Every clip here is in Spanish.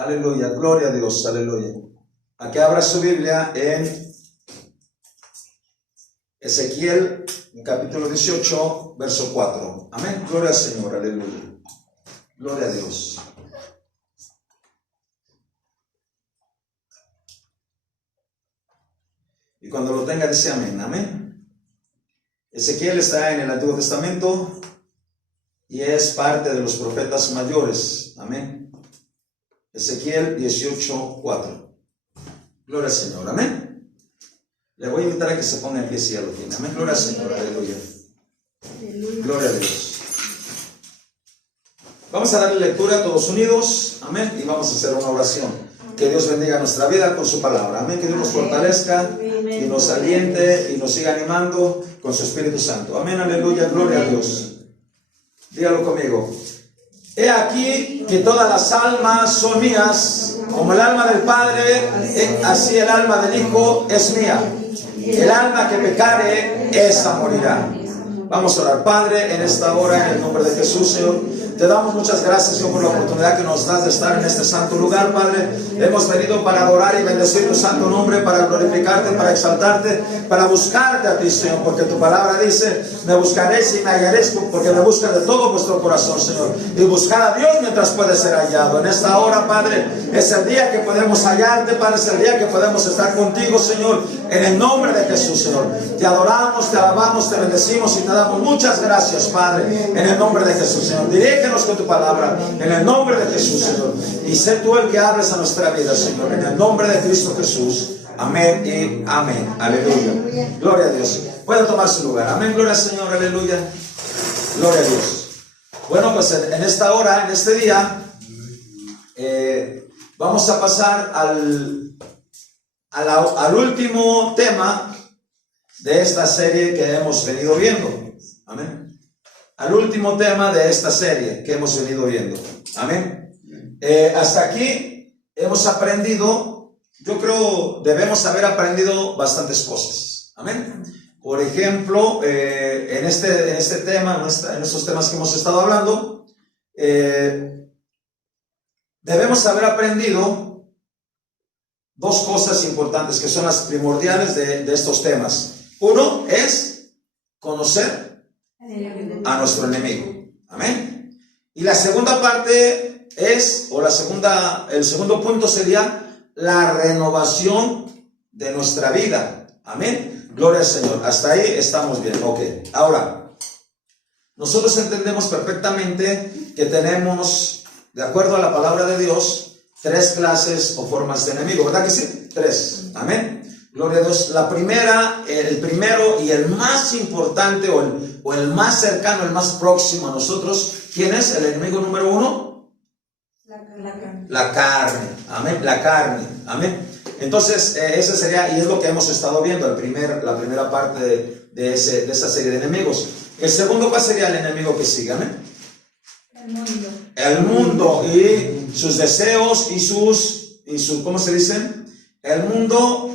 Aleluya, gloria a Dios, aleluya. Aquí abra su Biblia en Ezequiel, capítulo 18, verso 4. Amén, gloria al Señor, aleluya. Gloria a Dios. Y cuando lo tenga dice amén, amén. Ezequiel está en el Antiguo Testamento y es parte de los profetas mayores, amén. Ezequiel 18, 4. Gloria al Señor, amén. Le voy a invitar a que se ponga en pie si ya lo tiene, amén. Gloria al Señor, aleluya. Gloria a Dios. Vamos a darle lectura a todos unidos, amén. Y vamos a hacer una oración. Que Dios bendiga nuestra vida con su palabra, amén. Que Dios nos fortalezca y nos aliente y nos siga animando con su Espíritu Santo, amén, aleluya, gloria a Dios. Dígalo conmigo. He aquí que todas las almas son mías, como el alma del Padre, así el alma del Hijo es mía. El alma que pecare, esa morirá. Vamos a orar. Padre, en esta hora, en el nombre de Jesús, Señor, te damos muchas gracias, Señor, por la oportunidad que nos das de estar en este santo lugar, Padre. Hemos venido para adorar y bendecir tu santo nombre, para glorificarte, para exaltarte, para buscarte a ti, Señor, porque tu palabra dice, me buscaréis y me hallaréis, porque me buscan de todo vuestro corazón, Señor. Y buscar a Dios mientras puede ser hallado. En esta hora, Padre, es el día que podemos hallarte, Padre, es el día que podemos estar contigo, Señor, en el nombre de Jesús, Señor. Te adoramos, te alabamos, te bendecimos y te damos muchas gracias, Padre, en el nombre de Jesús, Señor. Dirígenos con tu palabra, en el nombre de Jesús, Señor. Y sé tú el que hables a nuestra vida, Señor, en el nombre de Cristo Jesús. Amén y amén. Aleluya. Gloria a Dios. Pueden tomar su lugar. Amén. Gloria al Señor. Aleluya. Gloria a Dios. Bueno, pues en esta hora, en este día, vamos a pasar al último tema de esta serie que hemos venido viendo. Amén. Al último tema de esta serie que hemos venido viendo. Amén. Hasta aquí hemos aprendido, yo creo debemos haber aprendido bastantes cosas. Amén. Por ejemplo, en este tema, en estos temas que hemos estado hablando, debemos haber aprendido dos cosas importantes que son las primordiales de estos temas. Uno es conocer a nuestro enemigo. Amén. Y la segunda parte es, el segundo punto sería la renovación de nuestra vida. Amén. Gloria al Señor. Hasta ahí estamos bien. Ok. Ahora, nosotros entendemos perfectamente que tenemos, de acuerdo a la palabra de Dios, tres clases o formas de enemigo. ¿Verdad que sí? Tres. Amén. Gloria a Dios. La primera, el primero y el más importante o el más cercano, el más próximo a nosotros, ¿quién es el enemigo número uno? La carne. Amén. La carne. Amén. Entonces, ese sería, y es lo que hemos estado viendo, la primera parte de esa serie de enemigos. El segundo, ¿cuál sería el enemigo que sigue? Amén. El mundo y sus deseos y sus ¿cómo se dice? El mundo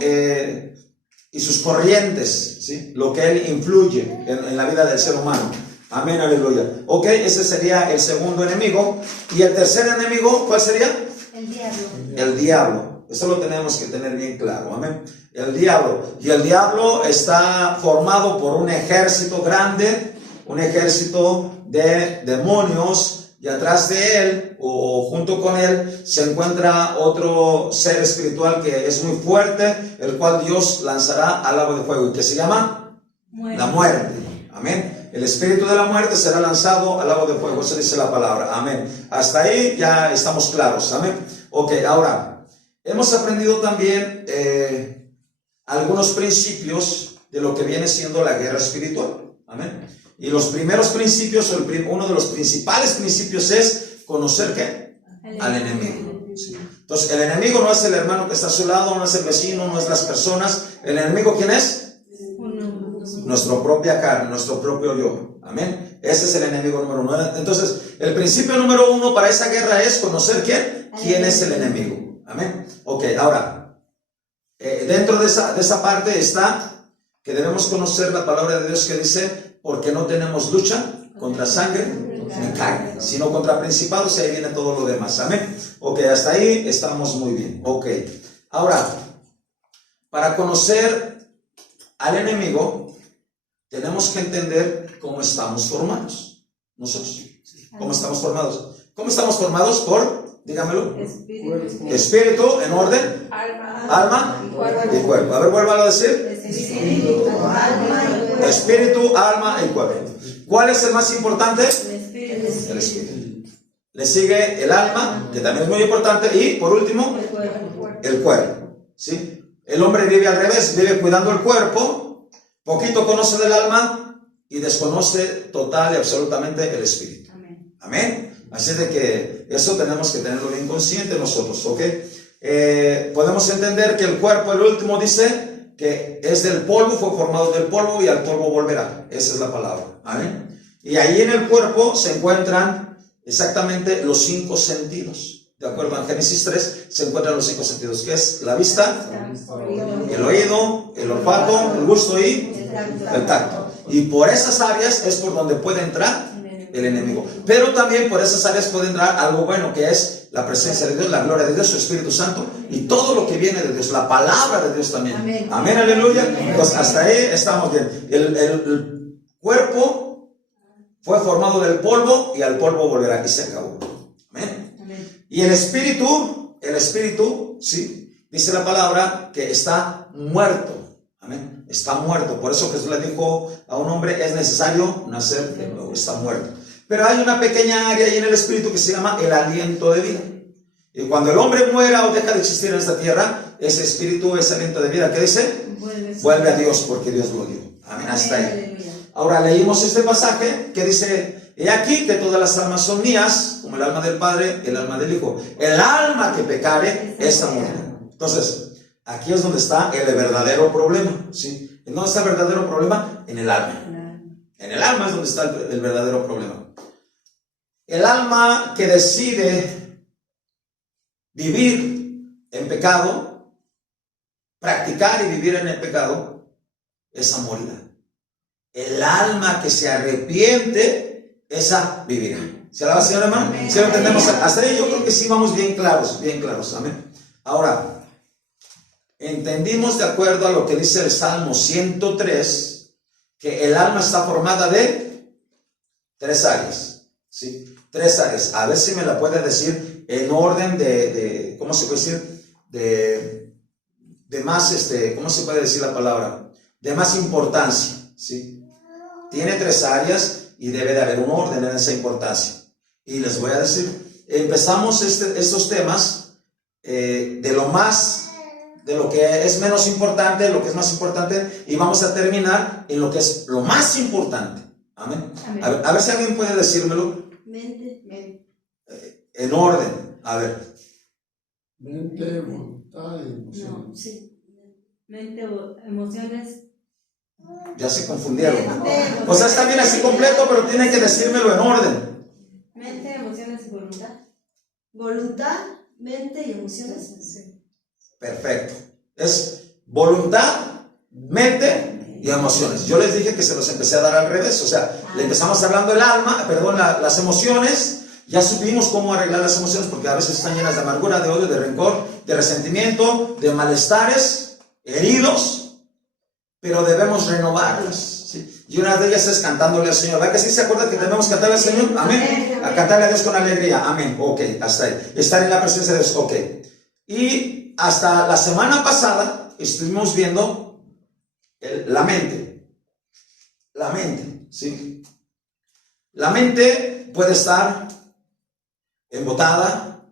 y sus corrientes, ¿sí? Lo que él influye en la vida del ser humano. Amén, aleluya. Ok, ese sería el segundo enemigo. Y el tercer enemigo, ¿cuál sería? El diablo. El diablo. Eso lo tenemos que tener bien claro. Amén. El diablo. Y el diablo está formado por un ejército grande, un ejército de demonios. Y atrás de él, o junto con él, se encuentra otro ser espiritual que es muy fuerte, el cual Dios lanzará al lago de fuego, y que se llama la muerte. Amén. El espíritu de la muerte será lanzado al lago de fuego. Eso dice la palabra. Amén. Hasta ahí ya estamos claros. Amén. Ok, ahora, hemos aprendido también algunos principios de lo que viene siendo la guerra espiritual. Amén. Y los primeros principios, uno de los principales principios es conocer ¿qué? Al enemigo. ¿Sí? Entonces, el enemigo no es el hermano que está a su lado, no es el vecino, no es las personas. ¿El enemigo quién es? Nuestra propia carne, nuestro propio yo. Amén. Ese es el enemigo número uno. Entonces, el principio número uno para esa guerra es conocer quién es el enemigo. Amén. Ok, ahora, dentro de esa parte está que debemos conocer la palabra de Dios que dice, porque no tenemos lucha contra sangre En carne, sino contra principados, y ahí viene todo lo demás. Amén. Ok, hasta ahí estamos muy bien. Ok, ahora, para conocer al enemigo, tenemos que entender cómo estamos formados. Nosotros, ¿cómo estamos formados? ¿Cómo estamos formados? Por, dígamelo, espíritu en orden, alma y cuerpo. A ver, vuélvalo a decir. Espíritu, alma y cuerpo. ¿Cuál es el más importante? El espíritu. Le sigue el alma, que también es muy importante, y por último, el cuerpo. ¿Sí? El hombre vive al revés, vive cuidando el cuerpo, poquito conoce del alma y desconoce total y absolutamente el espíritu. Amén. Así de que eso tenemos que tenerlo bien consciente nosotros, ¿ok? Podemos entender que el cuerpo, el último, dice que es del polvo, fue formado del polvo y al polvo volverá. Esa es la palabra. Amén. Y ahí en el cuerpo se encuentran exactamente los 5 sentidos. De acuerdo a Génesis 3, se encuentran los 5 sentidos, que es la vista, el oído, el olfato, el gusto y el tacto. Y por esas áreas es por donde puede entrar el enemigo. Pero también por esas áreas puede entrar algo bueno, que es la presencia de Dios, la gloria de Dios, su Espíritu Santo y todo lo que viene de Dios, la palabra de Dios también. Amén, amén, aleluya. Entonces hasta ahí estamos bien. El cuerpo fue formado del polvo y al polvo volverá, y se acabó. Amén. Amén. Y el espíritu, sí, dice la palabra que está muerto. Amén. Está muerto. Por eso Jesús le dijo a un hombre, es necesario nacer de nuevo. Está muerto. Pero hay una pequeña área ahí en el espíritu que se llama el aliento de vida. Y cuando el hombre muera o deja de existir en esta tierra, ese espíritu, ese aliento de vida, ¿qué dice? Vuelve a Dios, porque Dios lo dio. Amén. Hasta ahí. Ahora leímos este pasaje que dice, he aquí que todas las almas son mías, como el alma del Padre, el alma del Hijo. El alma que pecare, esta muerte. Entonces, aquí es donde está el verdadero problema, ¿sí? ¿En dónde está el verdadero problema? En el alma. En el alma es donde está el verdadero problema. El alma que decide vivir en pecado, practicar y vivir en el pecado, esa morirá. El alma que se arrepiente, esa vivirá. ¿Se alaba el Señor, hermano? ¿Sí lo entendemos? Hasta ahí yo creo que sí vamos bien claros, amén. Ahora, entendimos de acuerdo a lo que dice el Salmo 103, que el alma está formada de 3 áreas, ¿sí? 3 áreas. A ver si me la puede decir en orden de ¿cómo se puede decir? De más, ¿cómo se puede decir la palabra? De más importancia, ¿sí? Tiene 3 áreas y debe de haber un orden en esa importancia. Y les voy a decir, empezamos estos temas de lo que es menos importante, lo que es más importante, y vamos a terminar en lo que es lo más importante. Amén. Amén. A ver si alguien puede decírmelo. Mente. En orden. A ver. Mente, voluntad y emociones. No, sí. Mente, emociones. Ya se confundieron. O sea, está bien así completo, pero tienen que decírmelo en orden. Mente, emociones y voluntad. Voluntad, mente y emociones. Sí. Perfecto. Es voluntad, mente y emociones. Yo les dije que se los empecé a dar al revés. O sea, le empezamos hablando del alma, las emociones. Ya supimos cómo arreglar las emociones, porque a veces están llenas de amargura, de odio, de rencor, de resentimiento, de malestares, heridos. Pero debemos renovarlas, ¿sí? Y una de ellas es cantándole al Señor. ¿Verdad que sí se acuerda que debemos cantarle al Señor? Amén. A cantarle a Dios con alegría. Amén. Ok, hasta ahí. Estar en la presencia de Dios. Ok. Y hasta la semana pasada estuvimos viendo la mente. La mente, ¿sí? La mente puede estar embotada,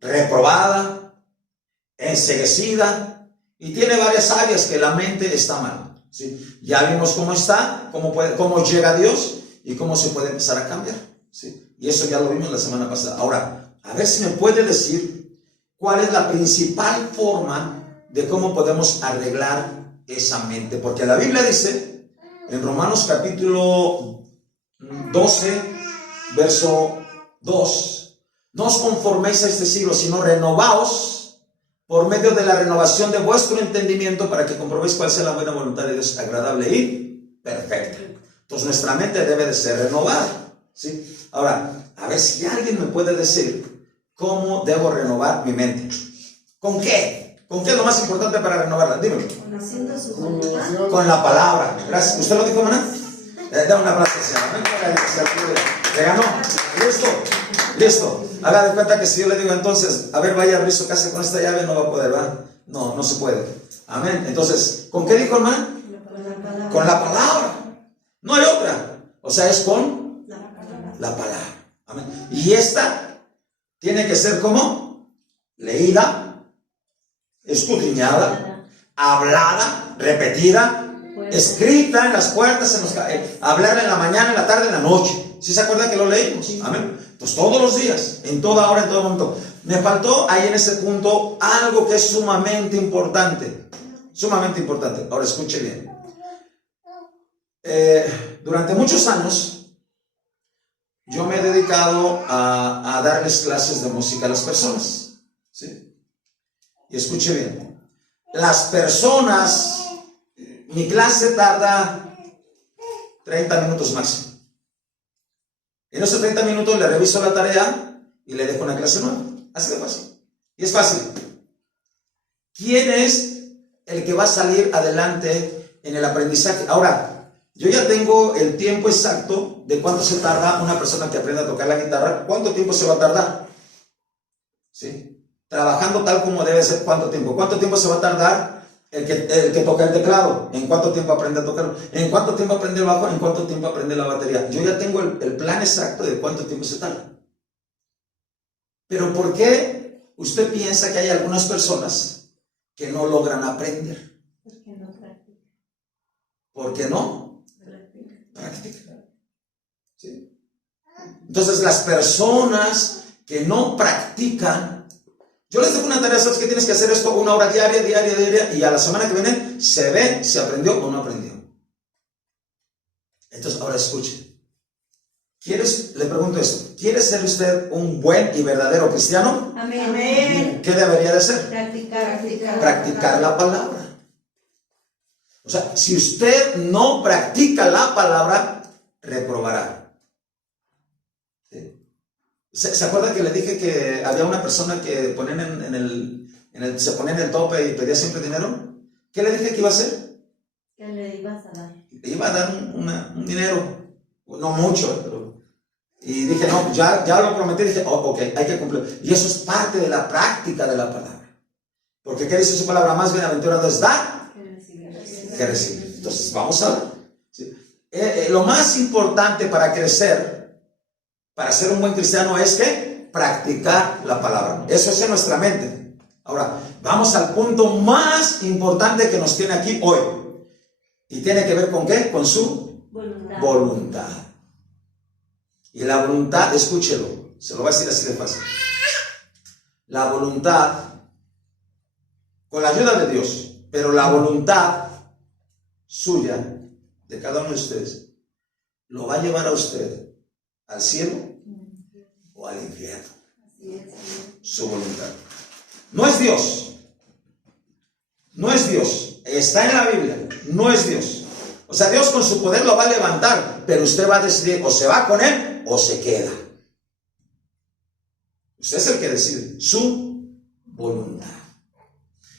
reprobada, enceguecida. Y tiene varias áreas que la mente está mal, ¿sí? Ya vimos cómo está, cómo llega a Dios y cómo se puede empezar a cambiar, ¿sí? Y eso ya lo vimos la semana pasada. Ahora, a ver si me puede decir cuál es la principal forma de cómo podemos arreglar esa mente. Porque la Biblia dice, en Romanos capítulo 12, verso 2, no os conforméis a este siglo, sino renovaos por medio de la renovación de vuestro entendimiento, para que comprobéis cuál sea la buena voluntad de Dios, agradable y perfecta. Entonces nuestra mente debe de ser renovada. ¿Sí? Ahora, a ver si alguien me puede decir cómo debo renovar mi mente. ¿Con qué? ¿Con qué es lo más importante para renovarla? Dímelo. Haciendo su Con voluntad. oración. Con la palabra. Gracias. ¿Usted lo dijo, maná? Dame un aplauso, Señor. Le ganó. Listo. Listo. Haga de cuenta que si yo le digo entonces, a ver, vaya a abrir su casa con esta llave, no va a poder, ¿verdad? No, no se puede. Amén. Entonces, ¿con qué dijo, hermano? Con la palabra. Con la palabra. No hay otra. O sea, es con La palabra. la palabra. Amén. Y esta tiene que ser como leída, escudriñada, hablada, repetida, escrita en las puertas, hablarla en la mañana, en la tarde, en la noche. ¿Sí se acuerdan que lo leímos? Amén. Pues todos los días, en toda hora, en todo momento. Me faltó ahí en ese punto algo que es sumamente importante. Sumamente importante. Ahora escuche bien. Durante muchos años yo me he dedicado a darles clases de música a las personas. ¿Sí? Y escuche bien. Las personas, mi clase tarda 30 minutos máximo. En esos 30 minutos le reviso la tarea y le dejo una clase nueva. Así de fácil. Y es fácil. ¿Quién es el que va a salir adelante en el aprendizaje? Ahora, yo ya tengo el tiempo exacto de cuánto se tarda una persona que aprende a tocar la guitarra. ¿Cuánto tiempo se va a tardar? ¿Sí? Trabajando tal como debe ser, ¿cuánto tiempo? ¿Cuánto tiempo se va a tardar el que toca el teclado? ¿En cuánto tiempo aprende a tocarlo? ¿En cuánto tiempo aprende el bajo? ¿En cuánto tiempo aprende la batería? Yo ya tengo el plan exacto de cuánto tiempo se tarda. Pero ¿por qué usted piensa que hay algunas personas que no logran aprender? Porque no practica. ¿Por qué no? Practica. ¿Sí? Entonces las personas que no practican, yo les dejo una tarea, ¿sabes qué? Tienes que hacer esto 1 hora diaria, y a la semana que viene se ve si aprendió o no aprendió. Entonces, ahora escuche. Le pregunto esto, ¿quiere ser usted un buen y verdadero cristiano? Amén. Amén. ¿Qué debería de ser? Practicar La palabra. O sea, si usted no practica la palabra, reprobará. ¿Sí? ¿Se acuerda que le dije que había una persona que ponían se ponía en el tope y pedía siempre dinero? ¿Qué le dije que iba a hacer? ¿Qué le ibas a dar? Le iba a dar un dinero, no mucho, pero... Y dije, no, ya lo prometí, dije, ok, hay que cumplir. Y eso es parte de la práctica de la palabra. Porque ¿qué dice su palabra? Más bienaventurado es dar que recibir. Entonces, vamos a dar. ¿Sí? Lo más importante para crecer, para ser un buen cristiano, es que practicar la palabra. Eso es en nuestra mente. Ahora, vamos al punto más importante que nos tiene aquí hoy. ¿Y tiene que ver con qué? Con su voluntad. Y la voluntad, escúchelo, se lo voy a decir así de fácil. La voluntad, con la ayuda de Dios, pero la voluntad suya, de cada uno de ustedes, lo va a llevar a usted al cielo o al infierno. Su voluntad. No es Dios. No es Dios. Está en la Biblia. No es Dios. O sea, Dios con su poder lo va a levantar, pero usted va a decidir, o se va con él o se queda. Usted es el que decide su voluntad.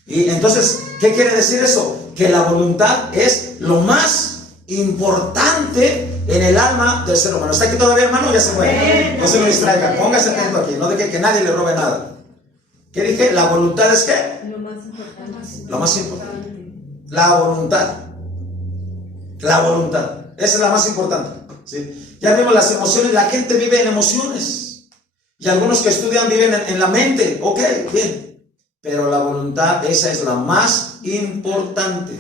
Y entonces, ¿qué quiere decir eso? Que la voluntad es lo más importante en el alma del ser humano. ¿Está aquí todavía, hermano? Ya se fue. No se lo distraiga. Póngase atento aquí. No deje que nadie le robe nada. ¿Qué dije? La voluntad es ¿qué? Lo más importante. Lo más importante. La voluntad. La voluntad. Esa es la más importante. ¿Sí? Ya vimos las emociones. La gente vive en emociones. Y algunos que estudian viven en la mente. Ok, bien. Pero la voluntad, esa es la más importante.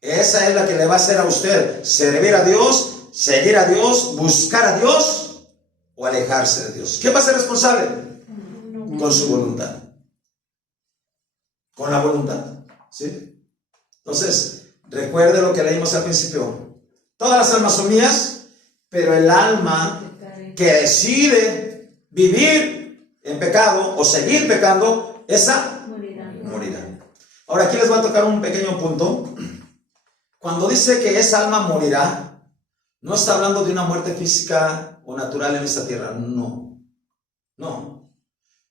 Esa es la que le va a hacer a usted servir a Dios, seguir a Dios, buscar a Dios o alejarse de Dios. ¿Quién va a ser responsable? Con su voluntad. Con la voluntad. ¿Sí? Entonces, recuerde lo que leímos al principio. Todas las almas son mías, pero el alma que decide vivir en pecado o seguir pecando, esa morirá. Ahora aquí les voy a tocar un pequeño punto. Cuando dice que esa alma morirá, No está hablando de una muerte física o natural en esta tierra, no. No.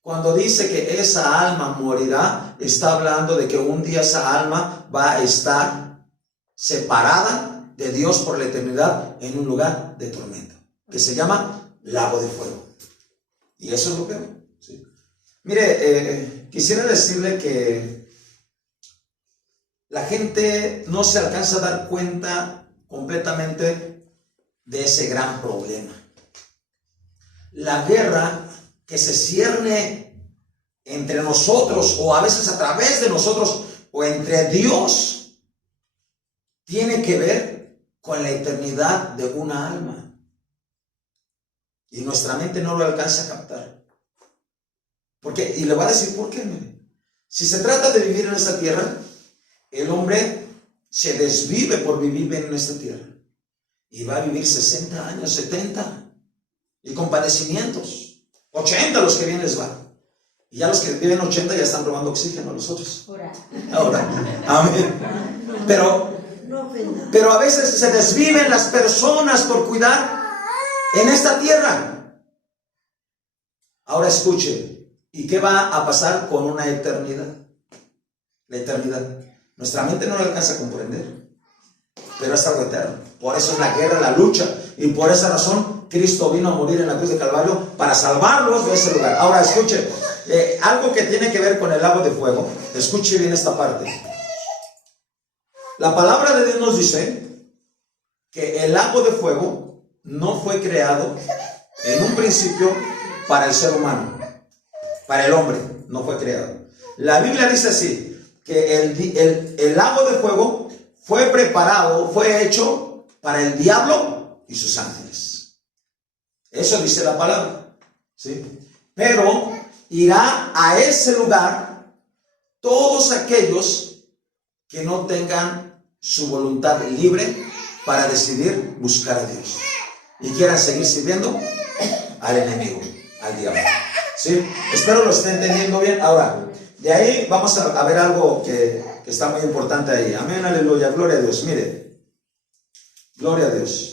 Cuando dice que esa alma morirá, está hablando de que un día esa alma va a estar separada de Dios por la eternidad en un lugar de tormento, que se llama lago de fuego. Y eso es lo peor. ¿Sí? Mire, quisiera decirle que la gente no se alcanza a dar cuenta completamente de ese gran problema. La guerra que se cierne entre nosotros, o a veces a través de nosotros, o entre Dios, tiene que ver con la eternidad de una alma. Y nuestra mente no lo alcanza a captar. Porque, y le voy a decir por qué. Si se trata de vivir en esta tierra, el hombre se desvive por vivir en esta tierra. Y va a vivir 60 años, 70. Y con padecimientos. 80 los que bien les va. Y ya los que viven 80 ya están robando oxígeno a los otros. Ahora. Amén. Pero a veces se desviven las personas por cuidar en esta tierra. Ahora escuche. ¿Y qué va a pasar con una eternidad? La eternidad. Nuestra mente no lo alcanza a comprender. Pero es algo eterno. Por eso es la guerra, la lucha. Y por esa razón Cristo vino a morir en la cruz de Calvario para salvarlos de ese lugar. Ahora escuche, algo que tiene que ver con el lago de fuego. Escuche bien esta parte. La palabra de Dios nos dice que el lago de fuego no fue creado en un principio para el ser humano, para el hombre, no fue creado. La Biblia dice así, que el lago de fuego fue preparado, fue hecho para el diablo y sus ángeles. Eso dice la palabra, ¿sí? Pero irá a ese lugar todos aquellos que no tengan su voluntad libre para decidir buscar a Dios y quieran seguir sirviendo al enemigo, al diablo. ¿Sí? Espero lo estén entendiendo bien. Ahora, de ahí vamos a ver algo que está muy importante ahí. Amén, aleluya, gloria a Dios. Mire, gloria a Dios.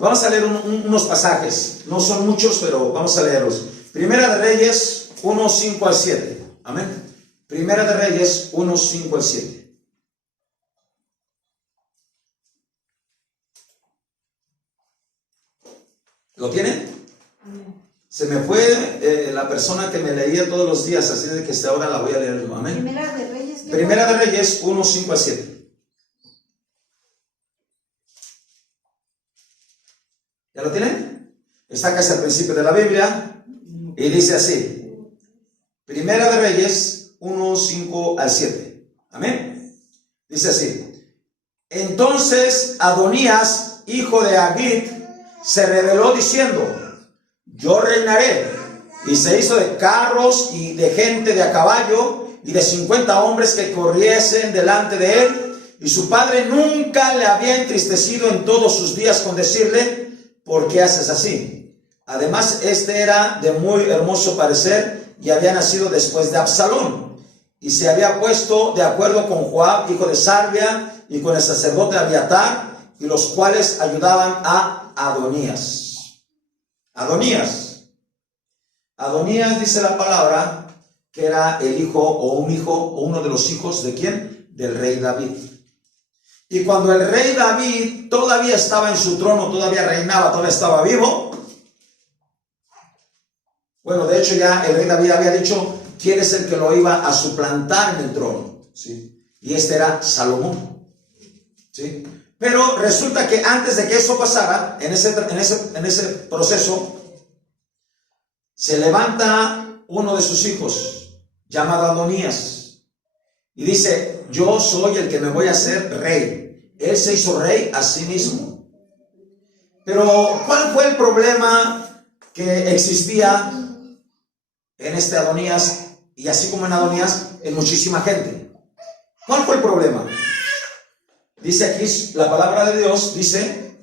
Vamos a leer unos pasajes. No son muchos, pero vamos a leerlos. Primera de Reyes 1, 5 al 7. Amén. Primera de Reyes 1, 5 al 7. ¿Lo tienen? Se me fue la persona que me leía todos los días, así de que ahora la voy a leer yo. Amén. Primera de Reyes. Primera de Reyes 1, 5 al 7. ¿Ya lo tienen? Está casi al principio de la Biblia y dice así. Primera de Reyes 1, 5 al 7. Amén. Dice así. Entonces Adonías, hijo de Agit, se rebeló diciendo: yo reinaré. Y se hizo de carros y de gente de a caballo y de 50 hombres que corriesen delante de él. Y su padre nunca le había entristecido en todos sus días con decirle: ¿por qué haces así? Además, este era de muy hermoso parecer y había nacido después de Absalón. Y se había puesto de acuerdo con Joab, hijo de Sarvia, y con el sacerdote Abiatar, y los cuales ayudaban a Adonías. Adonías dice la palabra que era el hijo o un hijo o uno de los hijos ¿de quién? Del rey David. Y cuando el rey David todavía estaba en su trono, todavía reinaba, todavía estaba vivo. Bueno, de hecho ya el rey David había dicho quién es el que lo iba a suplantar en el trono, ¿sí? Y este era Salomón, ¿sí? Pero resulta que antes de que eso pasara, en ese proceso, se levanta uno de sus hijos, llamado Adonías, y dice: yo soy el que me voy a hacer rey. Él se hizo rey a sí mismo. Pero ¿cuál fue el problema que existía en este Adonías, y así como en Adonías, en muchísima gente? ¿Cuál fue el problema? Dice aquí la palabra de Dios, dice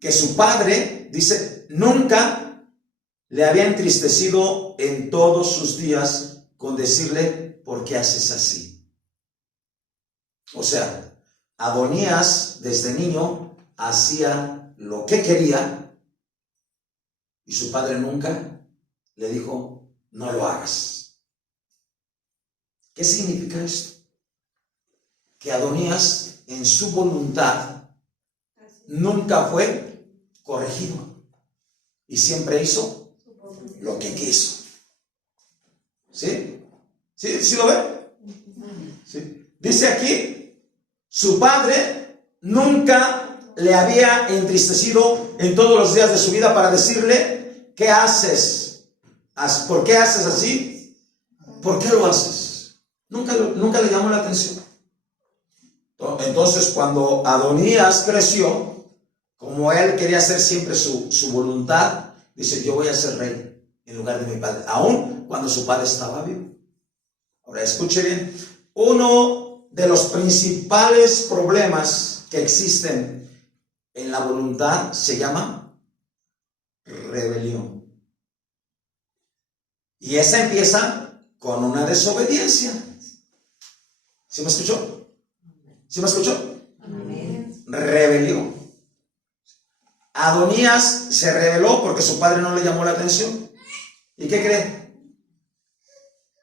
que su padre, dice, nunca le había entristecido en todos sus días con decirle: ¿por qué haces así? O sea, Adonías desde niño hacía lo que quería y su padre nunca le dijo, no lo hagas. ¿Qué significa esto? Que Adonías en su voluntad nunca fue corregido y siempre hizo lo que quiso. ¿Sí? ¿Sí? ¿Sí lo ve? ¿Sí? Dice aquí, su padre nunca le había entristecido en todos los días de su vida para decirle, ¿qué haces? ¿Por qué haces así? ¿Por qué lo haces? Nunca le llamó la atención. Entonces, cuando Adonías creció, como él quería hacer siempre su voluntad, dice, yo voy a ser rey en lugar de mi padre, aun cuando su padre estaba vivo. Ahora, escuche bien, uno de los principales problemas que existen en la voluntad se llama rebelión. Y esa empieza con una desobediencia. ¿Sí me escuchó? ¿Sí me escuchó? Amén. Rebelión. Adonías se rebeló porque su padre no le llamó la atención. ¿Y qué cree?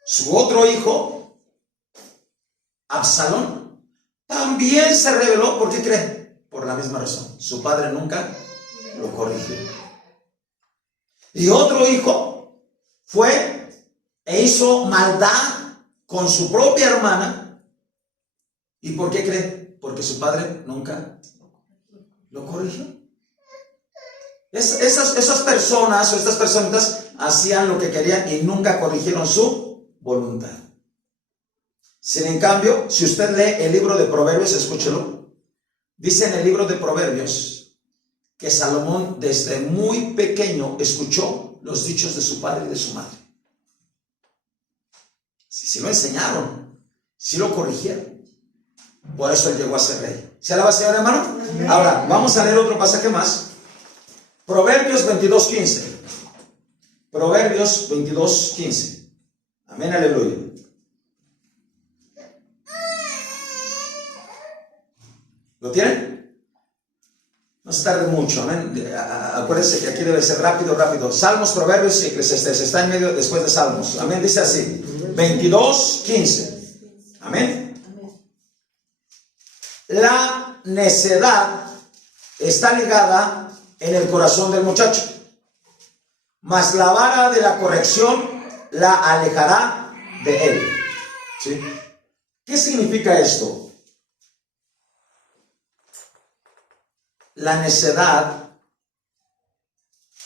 Su otro hijo, Absalón, también se rebeló. ¿Por qué cree? Por la misma razón. Su padre nunca lo corrigió. Y otro hijo fue e hizo maldad con su propia hermana. ¿Y por qué cree? Porque su padre nunca lo corrigió. Esas personas o estas personitas hacían lo que querían y nunca corrigieron su voluntad. Sin en cambio, si usted lee el libro de Proverbios, escúchelo, dice en el libro de Proverbios que Salomón desde muy pequeño escuchó los dichos de su padre y de su madre. Sí lo enseñaron, sí lo corrigieron. Por eso él llegó a ser rey. ¿Se alaba, Señor, hermano? Ahora, vamos a leer otro pasaje más. Proverbios 22:15. Proverbios 22:15. Amén, aleluya. ¿Lo tienen? No se tarde mucho, amén. Acuérdense que aquí debe ser rápido. Salmos, Proverbios y Eclesiastés. Está en medio después de Salmos. Amén, dice así. 22:15. Amén. La necedad está ligada en el corazón del muchacho, mas la vara de la corrección la alejará de él. ¿Sí? ¿Qué significa esto? La necedad,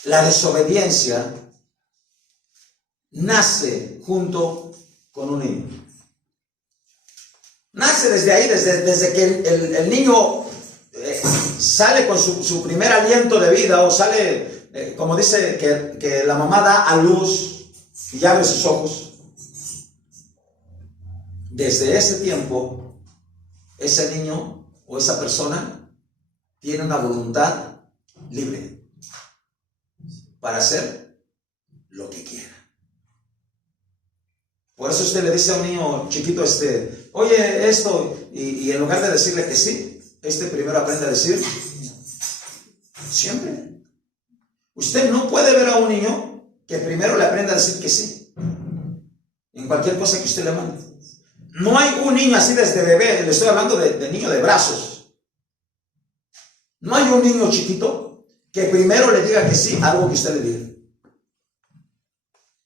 la desobediencia, nace junto con un niño. Nace desde ahí, desde que el niño sale con su primer aliento de vida, o sale, como dice, que la mamá da a luz y abre sus ojos. Desde ese tiempo, ese niño o esa persona tiene una voluntad libre para hacer lo que quiera. Por eso usted le dice a un niño chiquito, oye, esto, y en lugar de decirle que sí, primero aprende a decir siempre. Usted no puede ver a un niño que primero le aprenda a decir que sí en cualquier cosa que usted le mande. No hay un niño así desde bebé, le estoy hablando de niño de brazos. No hay un niño chiquito que primero le diga que sí a algo que usted le diga.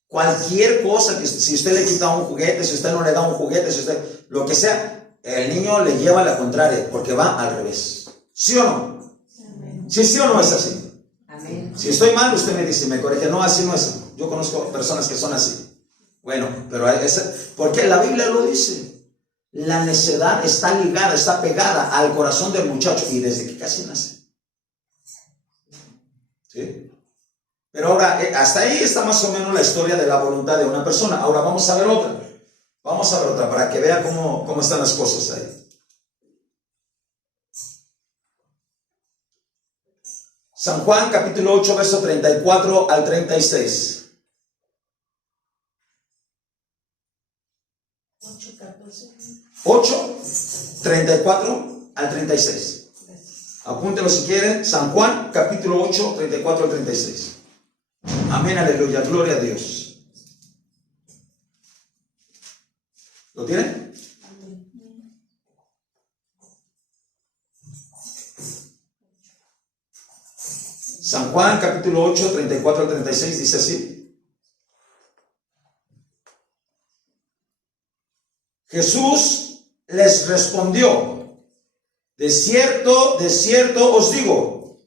Cualquier cosa, que si usted le quita un juguete, si usted no le da un juguete, si usted, lo que sea, el niño le lleva a la contraria, porque va al revés. ¿Sí o no? Sí o no es así. Amén. Si estoy mal, usted me dice, me corrige. No, así no es. Yo conozco personas que son así. Bueno, pero porque la Biblia lo dice. La necedad está ligada, está pegada al corazón del muchacho y desde que casi nace. ¿Sí? Pero ahora, hasta ahí está más o menos la historia de la voluntad de una persona. Ahora vamos a ver otra. Vamos a ver otra para que vea cómo están las cosas ahí. San Juan capítulo 8, verso 34 al 36. 8:14. 8, 34 al 36. Apúntelo si quieren. San Juan, capítulo 8, 34 al 36. Amén, aleluya, gloria a Dios. ¿Lo tienen? San Juan, capítulo 8, 34 al 36, dice así. Jesús les respondió: de cierto os digo,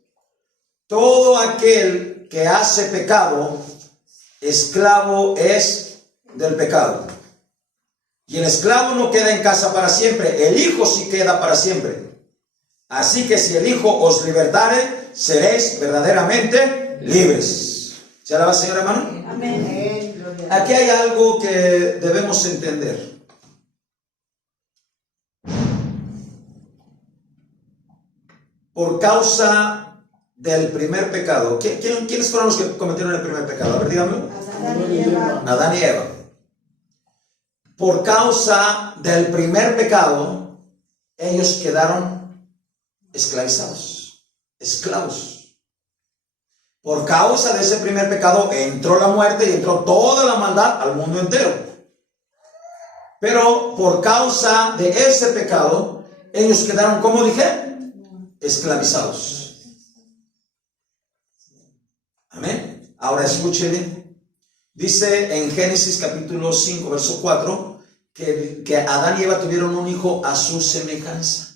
todo aquel que hace pecado, esclavo es del pecado. Y el esclavo no queda en casa para siempre, el Hijo sí queda para siempre. Así que si el Hijo os libertare, seréis verdaderamente libres. ¿Se alaba, Señor, hermano? Amén. Aquí hay algo que debemos entender. Por causa del primer pecado. ¿Quiénes fueron los que cometieron el primer pecado? A ver, dígame. Adán y Eva. Por causa del primer pecado, ellos quedaron esclavizados, esclavos. Por causa de ese primer pecado entró la muerte y entró toda la maldad al mundo entero. Pero por causa de ese pecado, ellos quedaron, ¿cómo dije? Esclavizados. Amén. Ahora escuche bien. Dice en Génesis capítulo 5, verso 4, que Adán y Eva tuvieron un hijo a su semejanza.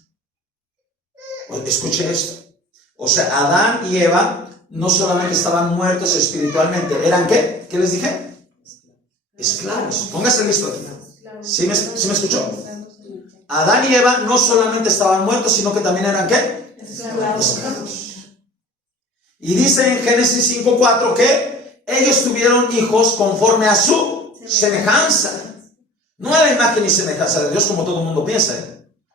Escuche esto. O sea, Adán y Eva no solamente estaban muertos espiritualmente, ¿eran qué? ¿Qué les dije? Esclavos. Póngase listo. ¿Sí me escuchó? Adán y Eva no solamente estaban muertos, sino que también eran ¿qué? Esclavos. Y dice en Génesis 5:4 que ellos tuvieron hijos conforme a su semejanza. No a la imagen y semejanza de Dios como todo el mundo piensa,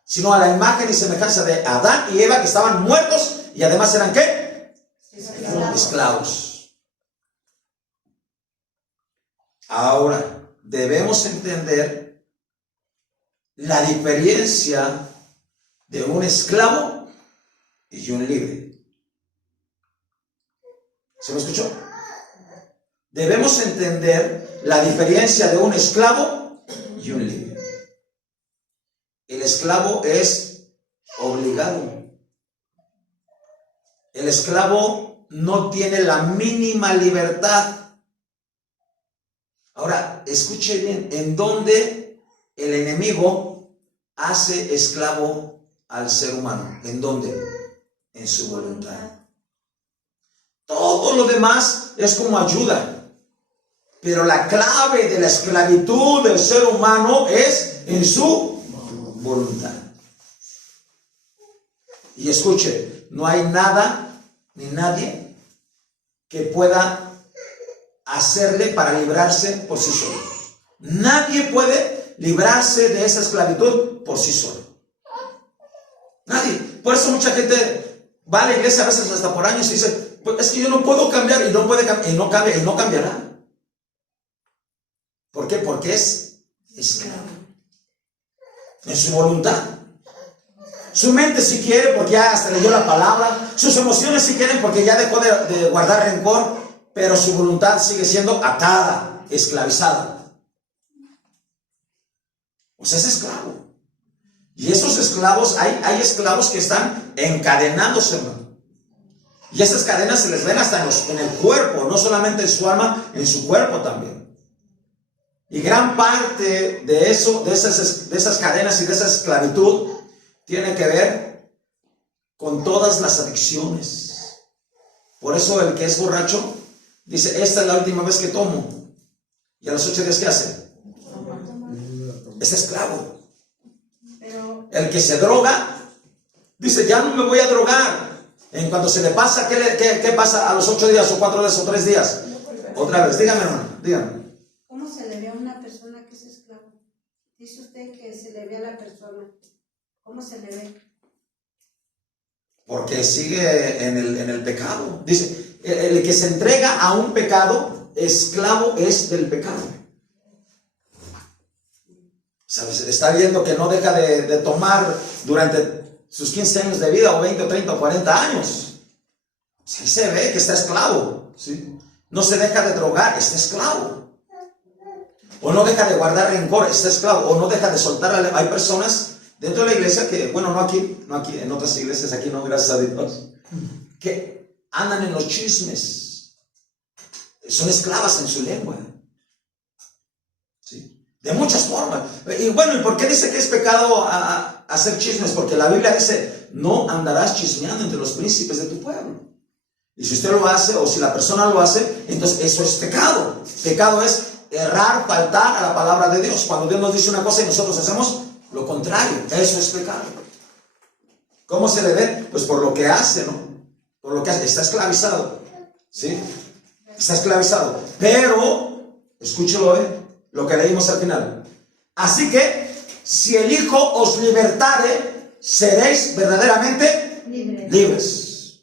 sino a la imagen y semejanza de Adán y Eva, que estaban muertos y además eran ¿qué? Esclavos. Ahora, debemos entender la diferencia de un esclavo y un libre. ¿Se me escuchó? Debemos entender la diferencia de un esclavo y un libre. El esclavo es obligado. El esclavo no tiene la mínima libertad. Ahora, escuche bien, ¿en dónde el enemigo hace esclavo al ser humano? ¿En dónde? En su voluntad. Todo lo demás es como ayuda, pero la clave de la esclavitud del ser humano es en su voluntad. Y escuche, no hay nada ni nadie que pueda hacerle para librarse por sí solo. Nadie puede librarse de esa esclavitud por sí solo. Nadie. Por eso mucha gente va a la iglesia a veces hasta por años y dice: pues es que yo no puedo cambiar, y no puede cambiar, y no cambiará. ¿Por qué? Porque es esclavo. En su voluntad. Su mente si quiere, porque ya hasta leyó la palabra. Sus emociones si quieren, porque ya dejó de guardar rencor. Pero su voluntad sigue siendo atada, esclavizada. O sea, es esclavo. Y esos esclavos, hay esclavos que están encadenados, hermano. Y esas cadenas se les ven hasta en el cuerpo, no solamente en su alma, en su cuerpo también. Y gran parte de eso, de esas cadenas y de esa esclavitud, tiene que ver con todas las adicciones. Por eso el que es borracho dice: esta es la última vez que tomo. Y a los 8 días, ¿qué hace? Es esclavo. El que se droga dice: ya no me voy a drogar. En cuanto se le pasa, ¿qué pasa a los 8 días o 4 días o 3 días? Otra vez. Dígame, hermano, dígame. ¿Cómo se le ve a una persona que es esclavo? Dice usted que se le ve a la persona. ¿Cómo se le ve? Porque sigue en el pecado. Dice, el que se entrega a un pecado, esclavo es del pecado. ¿Sabes? Está viendo que no deja de tomar durante sus 15 años de vida, o 20, o 30, o 40 años. Sí, se ve que está esclavo, ¿sí? No se deja de drogar, está esclavo. O no deja de guardar rencor, está esclavo. O no deja de soltar. Hay personas dentro de la iglesia que, bueno, no aquí, en otras iglesias, aquí no, gracias a Dios, que andan en los chismes. Son esclavas en su lengua. ¿Sí? De muchas formas. Y bueno, ¿y por qué dice que es pecado hacer chismes? Porque la Biblia dice, no andarás chismeando entre los príncipes de tu pueblo. Y si usted lo hace, o si la persona lo hace, entonces eso es pecado. Pecado es errar, faltar a la palabra de Dios. Cuando Dios nos dice una cosa y nosotros hacemos lo contrario, eso es pecado. ¿Cómo se le ve? Pues por lo que hace, ¿no? Por lo que hace, está esclavizado, ¿sí? Está esclavizado. Pero, escúchelo, lo que leímos al final. Así que, si el Hijo os libertare, seréis verdaderamente libres.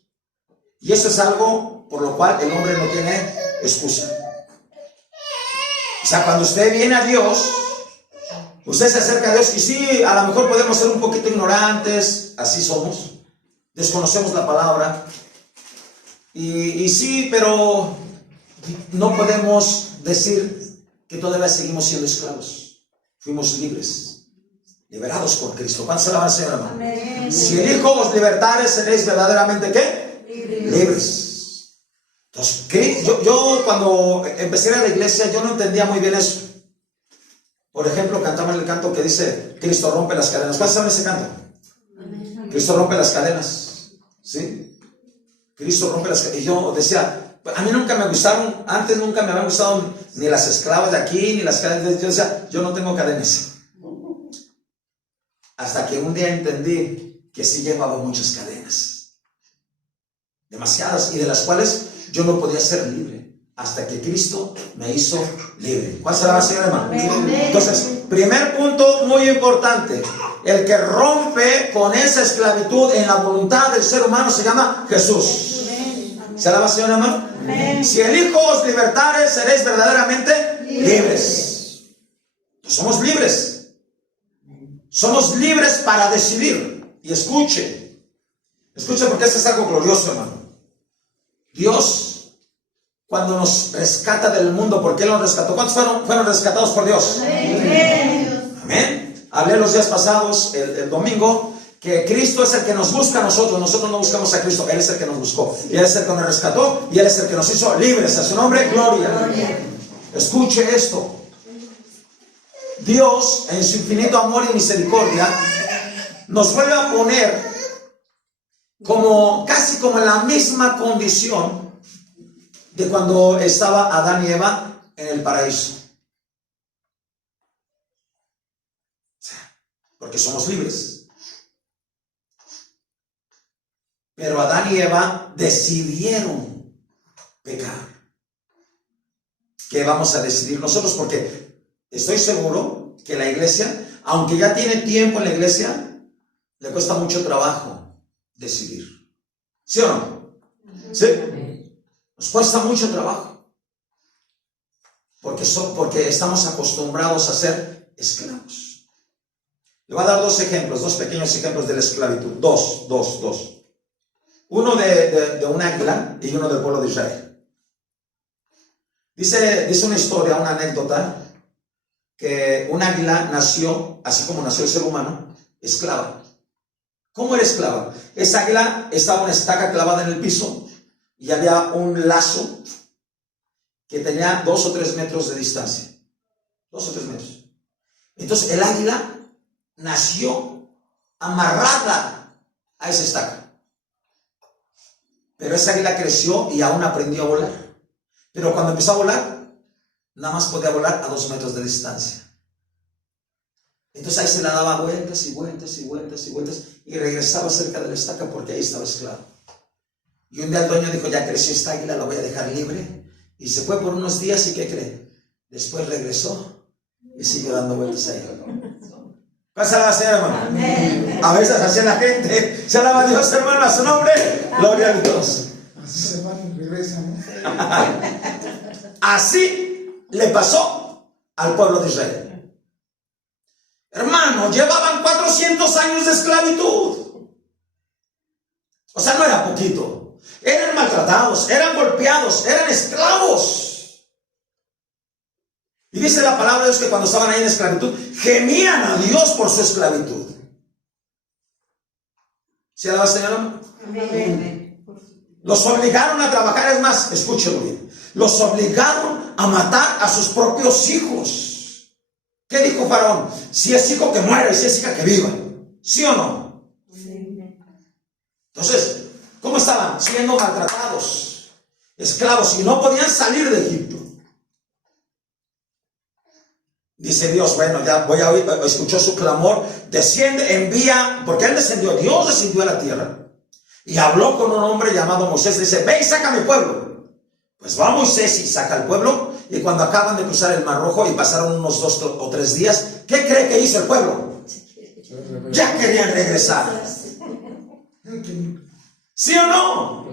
Y eso es algo por lo cual el hombre no tiene excusa. O sea, cuando usted viene a Dios, usted se acerca a Dios, y sí, a lo mejor podemos ser un poquito ignorantes, así somos, desconocemos la palabra, y sí, pero no podemos decir que todavía seguimos siendo esclavos. Fuimos libres, liberados por Cristo. ¿Cuántos alaban al Señor, hermano? Amén. Si el Hijo os libertare, seréis verdaderamente ¿qué? Libres. Entonces, ¿qué? Yo cuando empecé a ir a la iglesia, yo no entendía muy bien eso. Por ejemplo, cantamos el canto que dice, Cristo rompe las cadenas. ¿Cuántos saben ese canto? Amén. Cristo rompe las cadenas, ¿sí? Cristo rompe las cadenas. Y yo decía, a mí nunca me gustaron, antes nunca me habían gustado ni las esclavas de aquí, ni las cadenas. Yo decía, yo no tengo cadenas. Hasta que un día entendí que sí llevaba muchas cadenas. Demasiadas, y de las cuales yo no podía ser libre hasta que Cristo me hizo libre. ¿Cuál será la señora, hermano? Entonces, primer punto muy importante: el que rompe con esa esclavitud en la voluntad del ser humano se llama Jesús. ¿Será la señora, hermano? Si el Hijo os libertare, seréis verdaderamente libres. Somos libres. Somos libres para decidir. Y escuche porque esto es algo glorioso, hermano. Dios, cuando nos rescata del mundo, ¿por qué nos rescató? ¿Cuántos fueron rescatados por Dios? Amén. Amén. Hablé los días pasados, el domingo, que Cristo es el que nos busca a nosotros. Nosotros no buscamos a Cristo, Él es el que nos buscó. Y Él es el que nos rescató, y Él es el que nos hizo libres. A su nombre, gloria. Escuche esto. Dios, en su infinito amor y misericordia, nos vuelve a poner casi como en la misma condición de cuando estaba Adán y Eva en el paraíso. Porque somos libres. Pero Adán y Eva decidieron pecar. ¿Qué vamos a decidir nosotros? Porque estoy seguro que la iglesia, aunque ya tiene tiempo en la iglesia, le cuesta mucho trabajo decidir. ¿Sí o no? ¿Sí? Nos cuesta mucho trabajo. Porque estamos acostumbrados a ser esclavos. Le voy a dar dos pequeños ejemplos de la esclavitud. Dos. Uno de un águila y uno del pueblo de Israel. Dice una historia, una anécdota, que un águila nació, así como nació el ser humano, esclava. ¿Cómo era esclava? Esa águila estaba una estaca clavada en el piso y había un lazo que tenía 2 o 3 metros de distancia. 2 o 3 metros. Entonces el águila nació amarrada a esa estaca. Pero esa águila creció y aún aprendió a volar. Pero cuando empezó a volar, nada más podía volar a 2 metros de distancia. Entonces ahí se la daba vueltas y regresaba cerca de la estaca porque ahí estaba esclavo. Y un día el dueño dijo, ya creció esta águila, la voy a dejar libre. Y se fue por unos días, ¿y qué cree? Después regresó y siguió dando vueltas ahí. ¿Cuál se alaba, Señor, hermano? Amén. A veces así la gente. Se alaba a Dios, hermano, a su nombre. Gloria a Dios. Así se van y regresan. Así le pasó al pueblo de Israel. Hermano, llevaban 400 años de esclavitud. O sea, no era poquito. Eran maltratados, eran golpeados, eran esclavos. Y dice la palabra de Dios que cuando estaban ahí en esclavitud, gemían a Dios por su esclavitud. ¿Sí alaba, Señor? Amén. Los obligaron a trabajar, es más, escúchelo bien, los obligaron a matar a sus propios hijos. ¿Qué dijo Faraón? Si es hijo que muera y si es hija que viva. ¿Sí o no? Entonces, ¿cómo estaban? Siendo maltratados, esclavos, y no podían salir de Egipto. Dice Dios, bueno, ya voy a oír, escuchó su clamor, desciende, envía, porque él descendió, Dios descendió a la tierra. Y habló con un hombre llamado Moisés, dice, ve y saca a mi pueblo. Pues va Moisés y saca al pueblo, y cuando acaban de cruzar el Mar Rojo y pasaron unos 2 o 3 días, ¿qué cree que hizo el pueblo? Ya querían regresar. ¿Sí o no?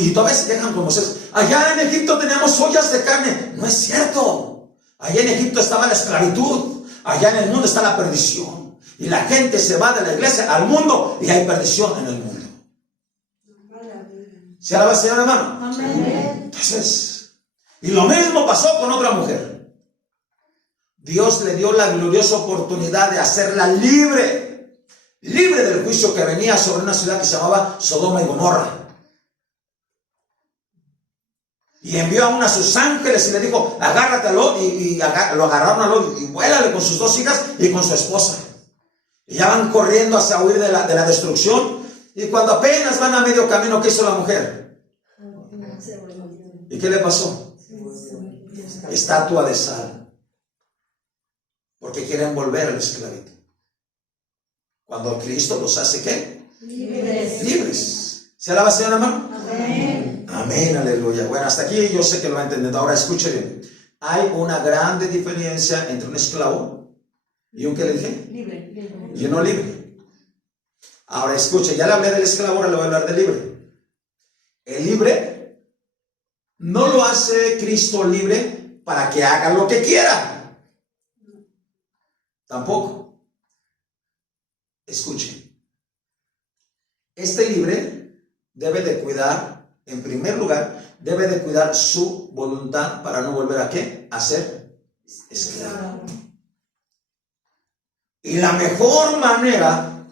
Y todavía se dejan con Moisés. Allá en Egipto teníamos ollas de carne. No es cierto. Allá en Egipto estaba la esclavitud. Allá en el mundo está la perdición. Y la gente se va de la iglesia al mundo y hay perdición en el mundo. ¿Se alaba el Señor, hermano? Amén. Entonces, y lo mismo pasó con otra mujer. Dios le dio la gloriosa oportunidad de hacerla libre, libre del juicio que venía sobre una ciudad que se llamaba Sodoma y Gomorra. Y envió a uno de sus ángeles y le dijo, agárratelo, y lo agarraron a Lot y vuélale con sus 2 hijas y con su esposa. Y ya van corriendo hacia huir de la destrucción. Y cuando apenas van a medio camino, ¿qué hizo la mujer? ¿Y qué le pasó? Estatua de sal. Porque quieren volver a la esclavitud. Cuando Cristo los hace, ¿qué? Libres. ¿Se alaba, Señor, hermano? Amén. Amén, aleluya. Bueno, hasta aquí yo sé que lo va entendiendo. Ahora escuche bien. Hay una grande diferencia entre un esclavo y un, ¿qué le dije? Libre. Y uno libre. Ahora escuche, ya le hablé del esclavo, ahora le voy a hablar del libre. El libre no lo hace Cristo libre para que haga lo que quiera. Tampoco. Escuche. Este libre debe de cuidar, en primer lugar, debe de cuidar su voluntad para no volver a ¿qué? A ser esclavo. Y la mejor manera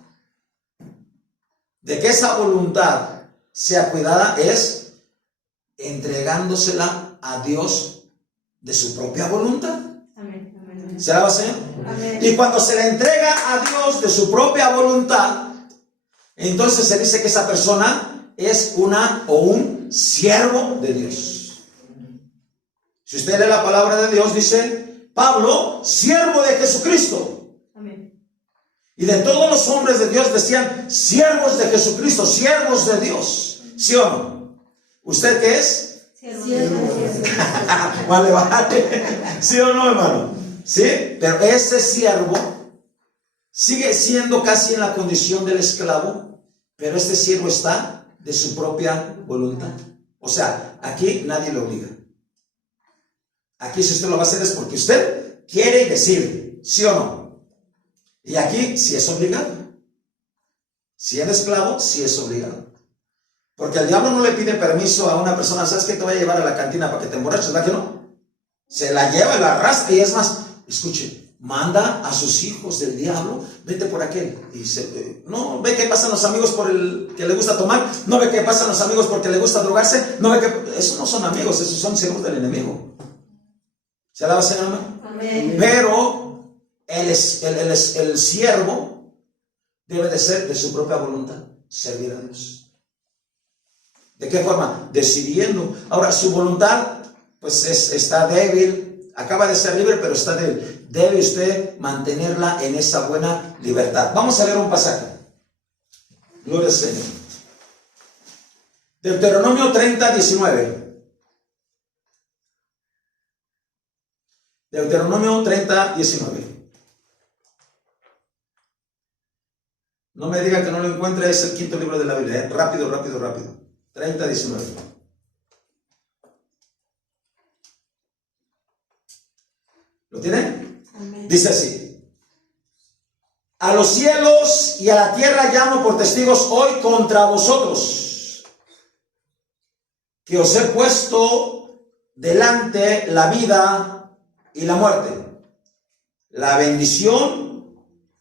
de que esa voluntad sea cuidada es entregándosela a Dios de su propia voluntad. Amén. ¿Se alaba, Señor? Amén. Y cuando se le entrega a Dios de su propia voluntad, entonces se dice que esa persona es una o un siervo de Dios. Si usted lee la palabra de Dios, dice Pablo, siervo de Jesucristo. Amén. Y de todos los hombres de Dios decían siervos de Jesucristo, siervos de Dios. ¿Sí o no? ¿Usted qué es? Vale, vale. ¿Sí o no, hermano? ¿Sí? Pero ese siervo sigue siendo casi en la condición del esclavo, pero este siervo está de su propia voluntad. O sea, aquí nadie lo obliga. Aquí si usted lo va a hacer es porque usted quiere y decide, ¿sí o no? Y aquí sí es obligado. Si es esclavo, sí es obligado. Porque el diablo no le pide permiso a una persona, ¿sabes qué? Te voy a llevar a la cantina para que te emborraches, ¿verdad que no? Se la lleva y la arrastra, y es más, escuche, manda a sus hijos del diablo, vete por aquel. Y no ve qué pasan los amigos por el que le gusta tomar, no ve qué pasan los amigos porque le gusta drogarse, no ve que esos no son amigos, esos son siervos del enemigo. ¿Se alaba, Señor? Amén. Pero el siervo debe de ser de su propia voluntad, servir a Dios. ¿De qué forma? Decidiendo. Ahora, su voluntad pues está débil, acaba de ser libre, pero está débil. Debe usted mantenerla en esa buena libertad. Vamos a leer un pasaje. Gloria al Señor. Deuteronomio 30, 19. Deuteronomio 30, 19. No me diga que no lo encuentra, es el 5.º libro de la Biblia. Rápido, rápido, rápido. 30, 19. ¿Lo tienen? Amén. Dice así: a los cielos y a la tierra llamo por testigos hoy contra vosotros, que os he puesto delante la vida y la muerte, la bendición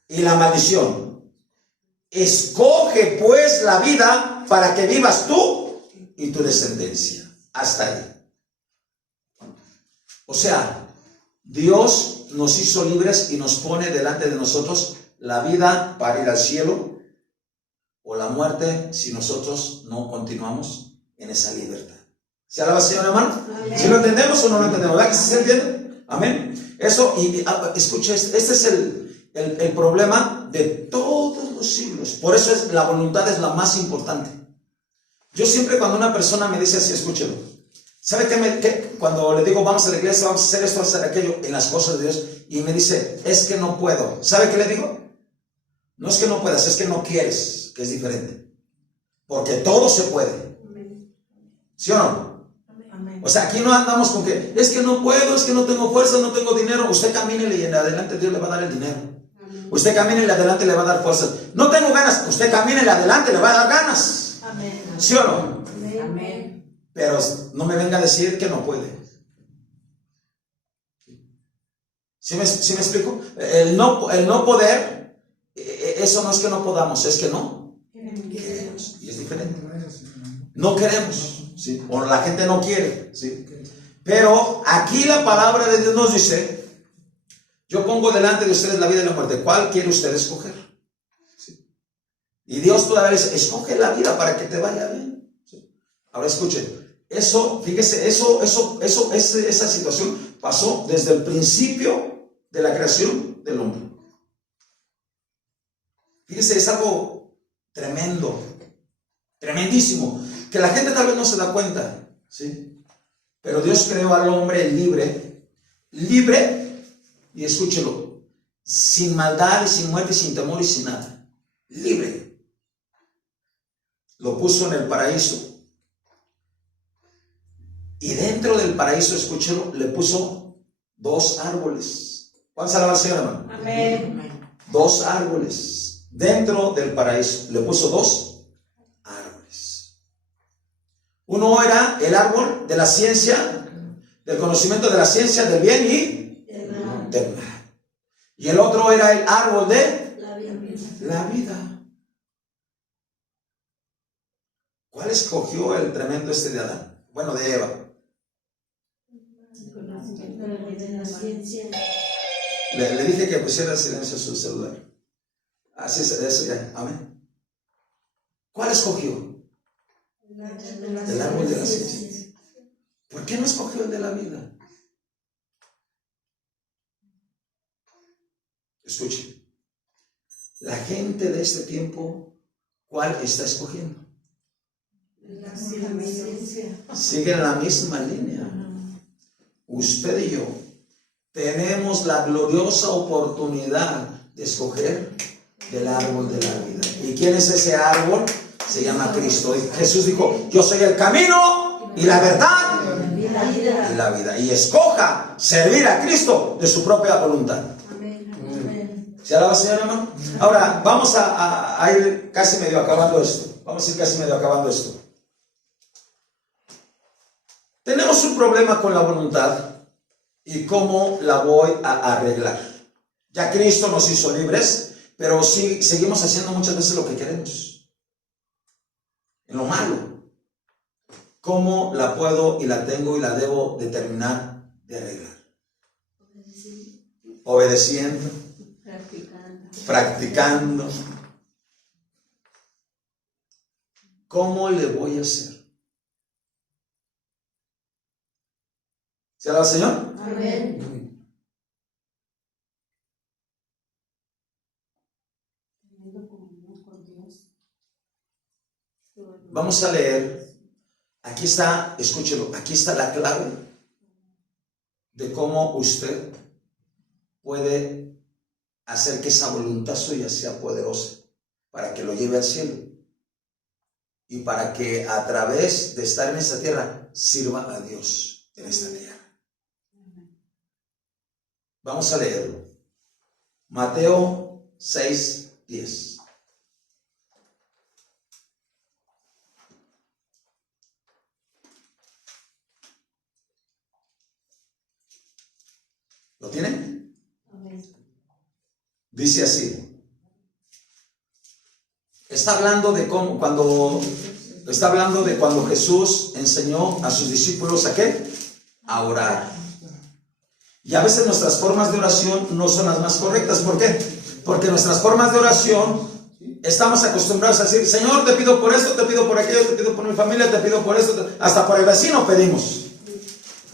y la maldición. Escoge pues la vida para que vivas tú y tu descendencia. Hasta ahí. O sea, Dios nos hizo libres y nos pone delante de nosotros la vida para ir al cielo o la muerte si nosotros no continuamos en esa libertad. ¿Se alaba el Señor, hermano? ¿Sí lo entendemos o no lo entendemos? ¿Verdad que sí se entiende? Amén. Eso, y escuche, este es el problema de todos los siglos. Por eso la voluntad es la más importante. Yo siempre, cuando una persona me dice así, escúchelo, ¿sabe qué? Cuando le digo vamos a la iglesia, vamos a hacer esto, vamos a hacer aquello en las cosas de Dios, y me dice, es que no puedo. ¿Sabe qué le digo? No es que no puedas, es que no quieres, que es diferente. Porque todo se puede. ¿Sí o no? Amén. O sea, aquí no andamos con que es que no puedo, es que no tengo fuerza, no tengo dinero. Usted camínele y en adelante Dios le va a dar el dinero. Usted camínele y adelante le va a dar fuerzas. No tengo ganas, usted camínele adelante, le va a dar ganas. Amén. ¿Sí o no? Amén. Pero no me venga a decir que no puede. ¿Sí me explico? El no poder, eso no es que no podamos, es que no queremos. Y es diferente. No queremos, ¿sí? O la gente no quiere, ¿sí? Pero aquí la palabra de Dios nos dice: yo pongo delante de ustedes la vida y la muerte. ¿Cuál quiere usted escoger? ¿Sí? Y Dios todavía dice: escoge la vida para que te vaya bien. ¿Sí? Ahora escuchen, eso, fíjese, esa situación pasó desde el principio de la creación del hombre. Fíjese, es algo tremendo, tremendísimo, que la gente tal vez no se da cuenta, ¿sí? Pero Dios creó al hombre libre, y escúchelo, sin maldad y sin muerte y sin temor y sin nada, libre. Lo puso en el paraíso, y dentro del paraíso, escúchelo, le puso 2 árboles. ¿Cuál se alaba al Señor, hermano? Amén. 2 árboles dentro del paraíso, le puso 2 árboles. Uno era el árbol de la ciencia, del conocimiento de la ciencia, del bien y del mal. Y el otro era el árbol de la vida. ¿Cuál escogió el tremendo de Adán? Bueno, de Eva. Le dije que pusiera silencio su celular. Así es, eso ya. Amén. ¿Cuál escogió? El árbol de la ciencia. ¿Por qué no escogió el de la vida? Escuche, la gente de este tiempo, ¿cuál está escogiendo? Siguen la misma línea. Usted y yo tenemos la gloriosa oportunidad de escoger del árbol de la vida. ¿Y quién es ese árbol? Se llama Cristo. Y Jesús dijo: yo soy el camino y la verdad y la vida. Y escoja servir a Cristo de su propia voluntad. ¿Se alaba, Señor, hermano? Ahora, vamos a ir casi medio acabando esto. Vamos a ir casi medio acabando esto. Tenemos un problema con la voluntad y cómo la voy a arreglar. Ya Cristo nos hizo libres, pero sí, seguimos haciendo muchas veces lo que queremos. En lo malo. ¿Cómo la puedo y la tengo y la debo determinar de arreglar? Obedeciendo. Practicando. ¿Cómo le voy a hacer? ¿Se alaba, Señor? Amén. Vamos a leer. Aquí está, escúchelo, aquí está la clave de cómo usted puede hacer que esa voluntad suya sea poderosa para que lo lleve al cielo y para que a través de estar en esta tierra sirva a Dios en esta tierra. Vamos a leerlo. Mateo 6:10. ¿Lo tienen? Dice así. Está hablando de cuando Jesús enseñó a sus discípulos ¿a qué? A orar. Y a veces nuestras formas de oración no son las más correctas. ¿Por qué? Porque nuestras formas de oración estamos acostumbrados a decir, Señor, te pido por esto, te pido por aquello, te pido por mi familia, te pido por esto, hasta por el vecino pedimos.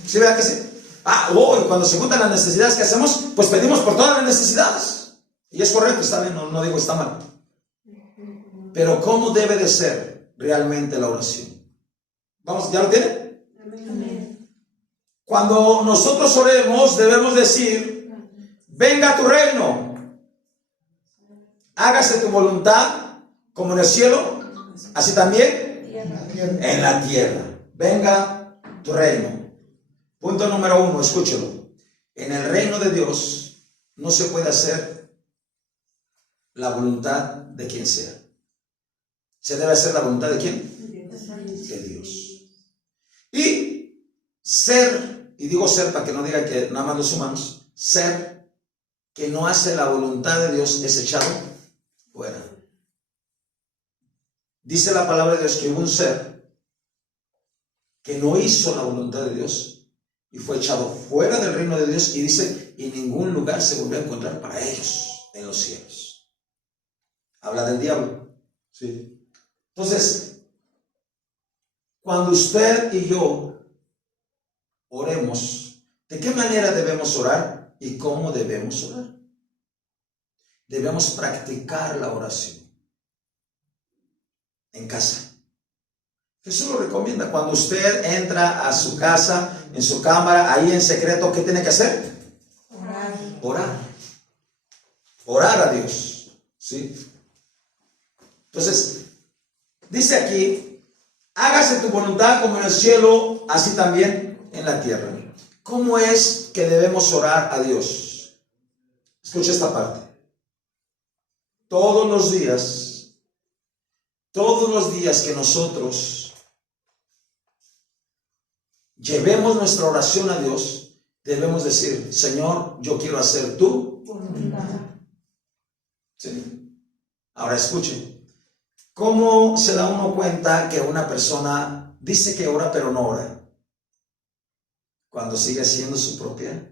¿Sí, verdad que sí? Y cuando se juntan las necesidades que hacemos, pues pedimos por todas las necesidades. Y es correcto, está bien, no digo está mal. Pero ¿cómo debe de ser realmente la oración? Vamos, ¿ya lo tienen? Amén. Cuando nosotros oremos, debemos decir, venga tu reino, hágase tu voluntad, como en el cielo, así también en la tierra. Venga tu reino. Punto número 1, escúchelo. En el reino de Dios no se puede hacer la voluntad de quien sea. Se debe hacer la voluntad de quién? De Dios. Y ser, y digo ser para que no diga que nada más los humanos, ser que no hace la voluntad de Dios es echado fuera. Dice la palabra de Dios que hubo un ser que no hizo la voluntad de Dios y fue echado fuera del reino de Dios, y dice, y ningún lugar se volvió a encontrar para ellos en los cielos. Habla del diablo. Sí. Entonces, cuando usted y yo oremos, ¿de qué manera debemos orar y cómo debemos orar? Debemos practicar la oración en casa. Jesús lo recomienda. Cuando usted entra a su casa, en su cámara, ahí en secreto, ¿qué tiene que hacer? Orar. Orar a Dios. ¿Sí? Entonces, dice aquí, hágase tu voluntad como en el cielo, así también en la tierra. ¿Cómo es que debemos orar a Dios? Escucha esta parte. Todos los días que nosotros llevemos nuestra oración a Dios, debemos decir, Señor, yo quiero hacer tu voluntad. ¿Sí? Ahora escuchen, ¿cómo se da uno cuenta que una persona dice que ora pero no ora? Cuando sigue haciendo su propia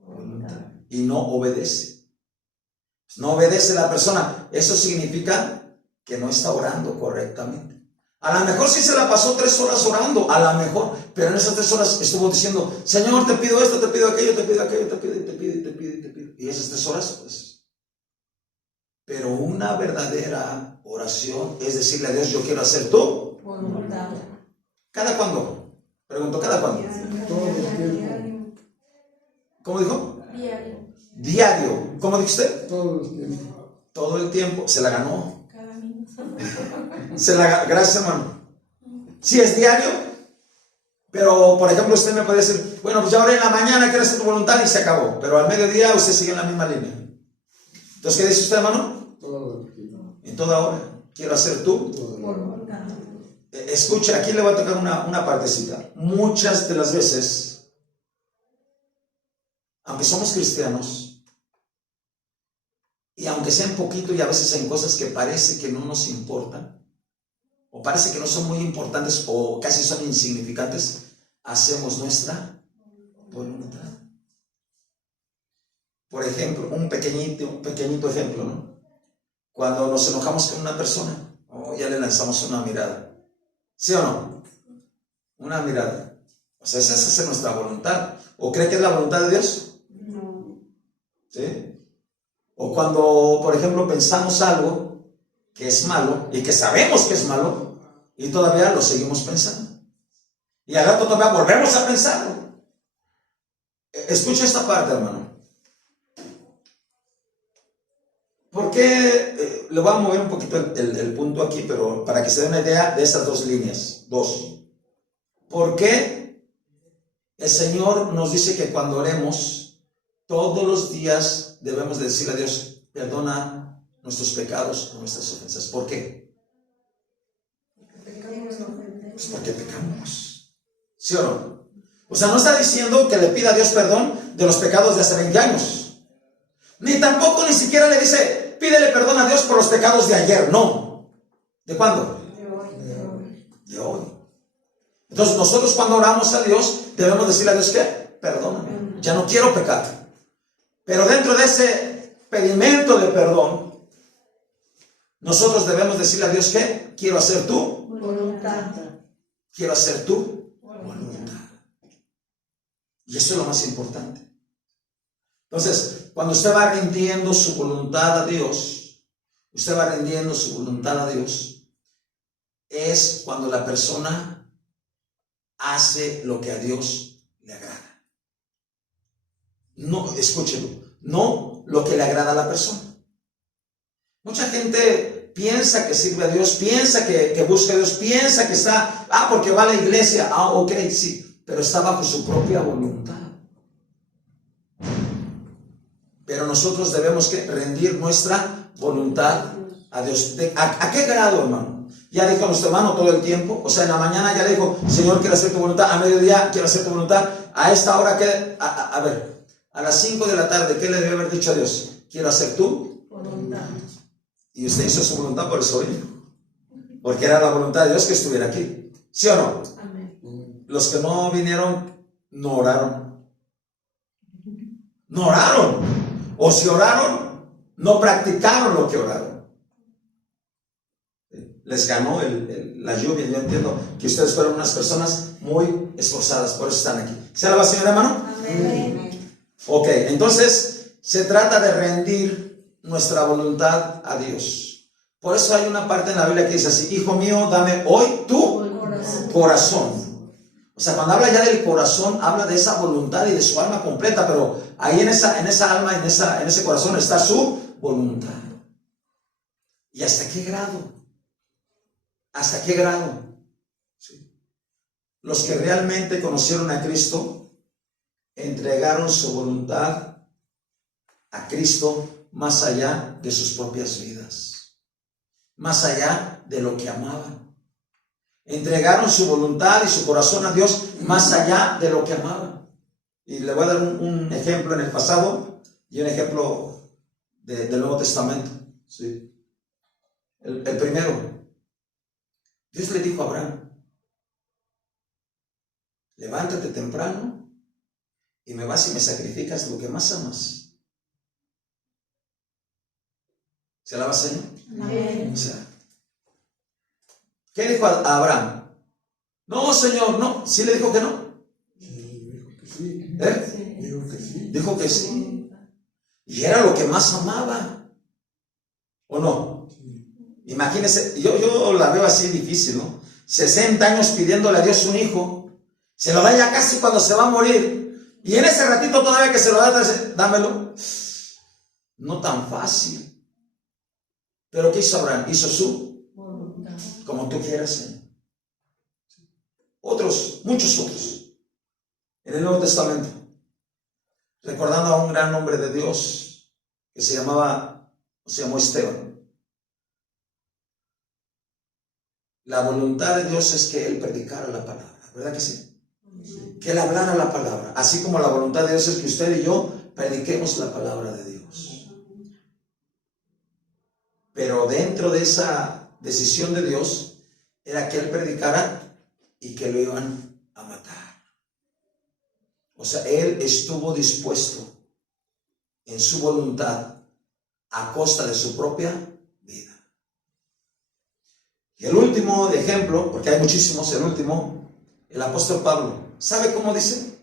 voluntad y no obedece. No obedece la persona. Eso significa que no está orando correctamente. A lo mejor sí se la pasó 3 horas orando, a lo mejor, pero en esas 3 horas estuvo diciendo, Señor, te pido esto, te pido aquello, te pido aquello, te pido, y te pido, y te pido, y te pido. Y esas 3 horas, pues. Pero una verdadera oración es decirle a Dios, yo quiero hacer tu voluntad. ¿Cada cuándo? Pregunto, ¿cada cuándo? Todo el tiempo. ¿Cómo dijo? Diario. Diario. ¿Cómo dijo usted? Todo el tiempo. Todo el tiempo. Se la ganó. Cada minuto. Gracias, hermano. Sí, es diario, pero por ejemplo usted me puede decir, bueno, pues ya oré en la mañana, quiero hacer tu voluntad, y se acabó, pero al mediodía usted sigue en la misma línea. Entonces, ¿qué dice usted, hermano? Todo el tiempo. En toda hora, quiero hacer tu voluntad. Escucha, aquí le voy a tocar una partecita. Muchas de las veces, aunque somos cristianos, y aunque sean poquito y a veces en cosas que parece que no nos importan, o parece que no son muy importantes o casi son insignificantes, hacemos nuestra voluntad. Por ejemplo, un pequeñito ejemplo, ¿no? Cuando nos enojamos con una persona, ya le lanzamos una mirada. ¿Sí o no? Una mirada. O sea, esa es hacer nuestra voluntad. ¿O cree que es la voluntad de Dios? No. ¿Sí? O cuando, por ejemplo, pensamos algo que es malo y que sabemos que es malo y todavía lo seguimos pensando. Y al rato todavía volvemos a pensarlo. Escucha esta parte, hermano. ¿Por qué? Le voy a mover un poquito el punto aquí, pero para que se den una idea de esas 2 líneas. 2. ¿Por qué el Señor nos dice que cuando oremos Todos los días debemos de decirle a Dios, perdona nuestros pecados o nuestras ofensas. ¿Por qué? Pues porque pecamos. ¿Sí o no? O sea, no está diciendo que le pida a Dios perdón de los pecados de hace 20 años. Ni tampoco ni siquiera le dice, pídele perdón a Dios por los pecados de ayer. No. ¿De cuándo? De hoy. Entonces nosotros cuando oramos a Dios debemos decirle a Dios que perdóname, ya no quiero pecar. Pero dentro de ese pedimento de perdón, nosotros debemos decirle a Dios que quiero hacer tu Voluntad. quiero hacer tu voluntad. Y eso es lo más importante. Entonces, cuando usted va rindiendo su voluntad a Dios, usted va rindiendo su voluntad a Dios, es cuando la persona hace lo que a Dios le agrada. No, escúchelo, no lo que le agrada a la persona. Mucha gente piensa que sirve a Dios, piensa que busca a Dios, piensa que está, porque va a la iglesia, ok, sí, pero está bajo su propia voluntad. Pero nosotros debemos que rendir nuestra voluntad a Dios. ¿A qué grado, hermano? Ya dijo nuestro hermano todo el tiempo. O sea, en la mañana ya dijo, Señor, quiero hacer tu voluntad. A mediodía, quiero hacer tu voluntad. A esta hora, a ver, a las 5 de la tarde, ¿qué le debe haber dicho a Dios? Quiero hacer tu voluntad. Y usted hizo su voluntad, por eso vino. Porque era la voluntad de Dios que estuviera aquí. ¿Sí o no? Amén. Los que no vinieron, no oraron. No oraron. O si oraron, no practicaron lo que oraron. Les ganó la lluvia. Yo entiendo que ustedes fueron unas personas muy esforzadas, por eso están aquí. ¿Se alaba, Señor, hermano? Amén. Ok, entonces se trata de rendir nuestra voluntad a Dios. Por eso hay una parte en la Biblia que dice así: Hijo mío, dame hoy tu corazón. O sea, cuando habla ya del corazón, habla de esa voluntad y de su alma completa, pero ahí en esa alma, en ese corazón está su voluntad. ¿Y hasta qué grado? ¿Hasta qué grado? Sí. Los que realmente conocieron a Cristo entregaron su voluntad a Cristo más allá de sus propias vidas, más allá de lo que amaban. Entregaron su voluntad y su corazón a Dios más allá de lo que amaban. Y le voy a dar un ejemplo en el pasado y un ejemplo del Nuevo Testamento. ¿Sí? El primero, Dios le dijo a Abraham: levántate temprano y me vas y me sacrificas lo que más amas. ¿Se alaba, Señor? Amén. O sea, ¿qué dijo a Abraham? No, Señor, no. ¿Sí le dijo que no? Dijo que sí. ¿Eh? Dijo que sí. Dijo que sí. Y era lo que más amaba. ¿O no? Sí. Imagínese, yo la veo así difícil, ¿no? 60 años pidiéndole a Dios un hijo. Se lo da ya casi cuando se va a morir. Y en ese ratito todavía que se lo da, dámelo. No tan fácil. Pero ¿qué hizo Abraham? Hizo su Voluntad. como tú quieras, Señor. Otros, muchos otros, en el Nuevo Testamento, recordando a un gran hombre de Dios que se llamó Esteban. La voluntad de Dios es que él predicara la palabra, ¿verdad que sí? Que él hablara la palabra, así como la voluntad de Dios es que usted y yo prediquemos la palabra de Dios. Pero dentro de esa decisión de Dios era que él predicara y que lo iban a matar. O sea, él estuvo dispuesto en su voluntad a costa de su propia vida. Y el último de ejemplo, porque hay muchísimos, el último, el apóstol Pablo. ¿Sabe cómo dice?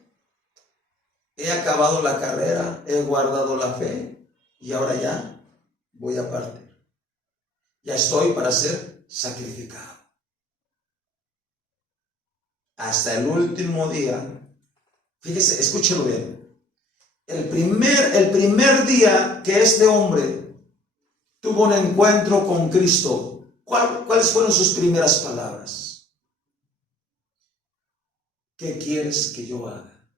He acabado la carrera, he guardado la fe y ahora ya voy a partir. Ya estoy para ser sacrificado. Hasta el último día. Fíjese, escúchelo bien. El primer día que este hombre tuvo un encuentro con Cristo, ¿cuáles fueron sus primeras palabras? ¿Qué quieres que yo haga?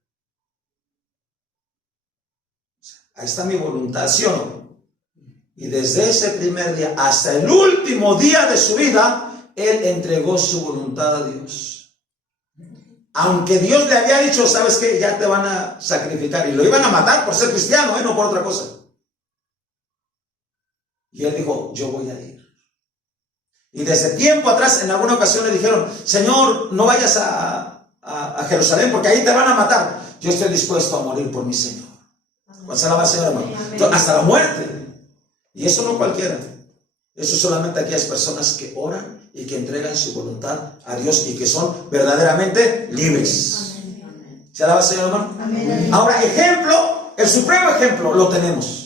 ahí está mi voluntad, ¿sí o no? Y desde ese primer día hasta el último día de su vida, él entregó su voluntad a Dios. Aunque Dios le había dicho, ¿sabes qué? Ya te van a sacrificar. Y lo iban a matar por ser cristiano, no por otra cosa. Y él dijo, yo voy a ir. Y desde tiempo atrás, en alguna ocasión le dijeron, Señor, no vayas a Jerusalén porque ahí te van a matar. Yo estoy dispuesto a morir por mi Señor. ¿Cuál será el Señor, hermano? Entonces, hasta la muerte. Y eso no cualquiera. Eso solamente aquellas personas que oran y que entregan su voluntad a Dios y que son verdaderamente libres. ¿Se alaba el Señor, hermano? Amén. Ahora, ejemplo, el supremo ejemplo lo tenemos.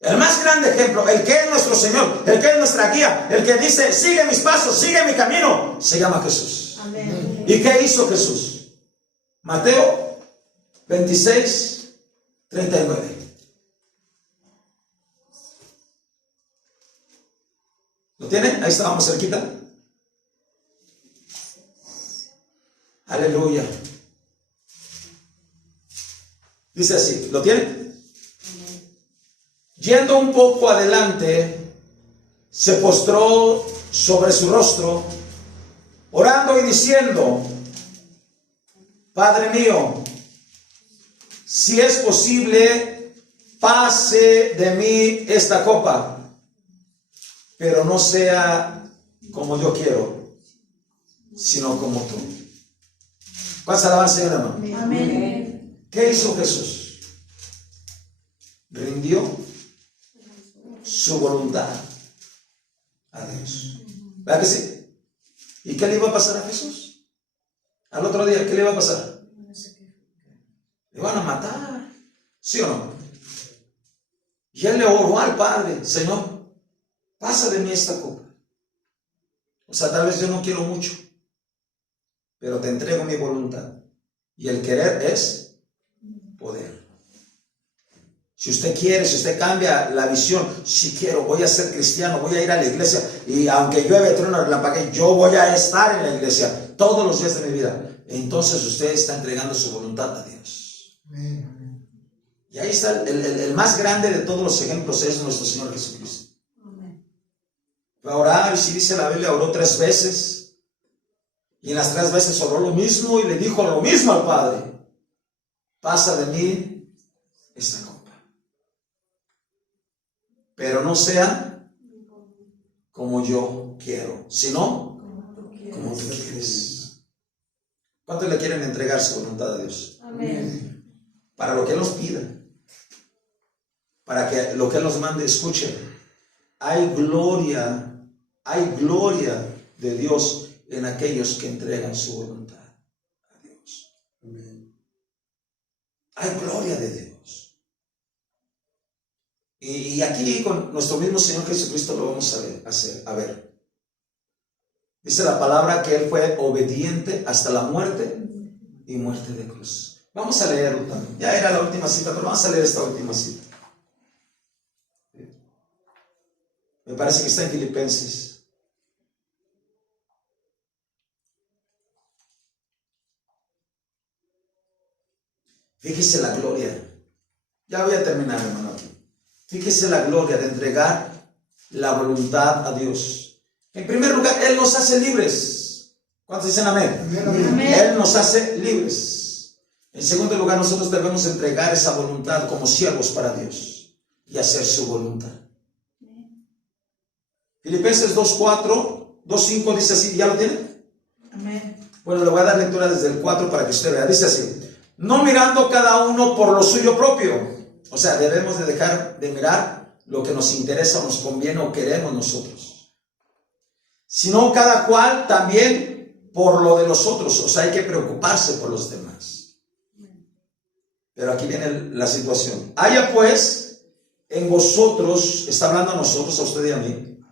El más grande ejemplo, el que es nuestro Señor, el que es nuestra guía, el que dice, sigue mis pasos, sigue mi camino, se llama Jesús. Amén. ¿Y qué hizo Jesús? Mateo 26, 39. ¿Lo tienen? Ahí estábamos cerquita. Aleluya. Dice así, ¿lo tienen? Yendo un poco adelante, se postró sobre su rostro, orando y diciendo, Padre mío, si es posible, pase de mí esta copa, pero no sea como yo quiero, sino como tú. ¿Cuál se alaba al Señor, hermano? Amén. ¿Qué hizo Jesús? Rindió su voluntad a Dios. ¿Verdad que sí? ¿Y qué le iba a pasar a Jesús? Al otro día, ¿qué le iba a pasar? Le iban a matar, ¿sí o no? Y él le oró al Padre, Señor, pasa de mí esta copa. O sea, tal vez yo no quiero mucho, pero te entrego mi voluntad. Y el querer es poder. Si usted quiere, si usted cambia la visión, si quiero, voy a ser cristiano, voy a ir a la iglesia, y aunque llueve, trueno, relámpago, yo voy a estar en la iglesia todos los días de mi vida, entonces usted está entregando su voluntad a Dios. Y ahí está el más grande de todos los ejemplos, es nuestro Señor Jesucristo. Fue a orar, y si dice la Biblia, oró 3 veces, y en las 3 veces oró lo mismo y le dijo lo mismo al Padre: pasa de mí esta copa, pero no sea como yo quiero, sino como tú quieres. ¿Cuántos le quieren entregar su voluntad a Dios? Amén. Para lo que Él nos pida, para que lo que Él nos mande, escuchen, hay gloria de Dios en aquellos que entregan su voluntad a Dios. Hay gloria de Dios. Y aquí con nuestro mismo Señor Jesucristo lo vamos a ver. Dice la palabra que Él fue obediente hasta la muerte y muerte de cruz. Vamos a leerlo también. Ya era la última cita, pero vamos a leer esta última cita. Me parece que está en Filipenses. Fíjese la gloria. Ya voy a terminar, hermano. Fíjese la gloria de entregar la voluntad a Dios. En primer lugar, Él nos hace libres. ¿Cuántos dicen amén? Amén. Él nos hace libres. En segundo lugar, nosotros debemos entregar esa voluntad como siervos para Dios y hacer su voluntad. Filipenses 2:4, 2:5 dice así, ¿ya lo tienen? Amén. Bueno, le voy a dar lectura desde el 4 para que usted vea. Dice así: no mirando cada uno por lo suyo propio. O sea, debemos de dejar de mirar lo que nos interesa o nos conviene o queremos nosotros, sino cada cual también por lo de los otros. O sea, hay que preocuparse por los demás. Pero aquí viene la situación. Haya pues en vosotros, está hablando a nosotros, a usted y a mí,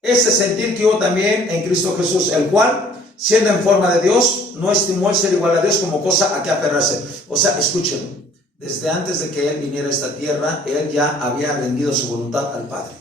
ese sentir que hubo también en Cristo Jesús, el cual, siendo en forma de Dios, no estimó el ser igual a Dios como cosa a que aferrarse. O sea, escúchenlo. Desde antes de que Él viniera a esta tierra, Él ya había rendido su voluntad al Padre.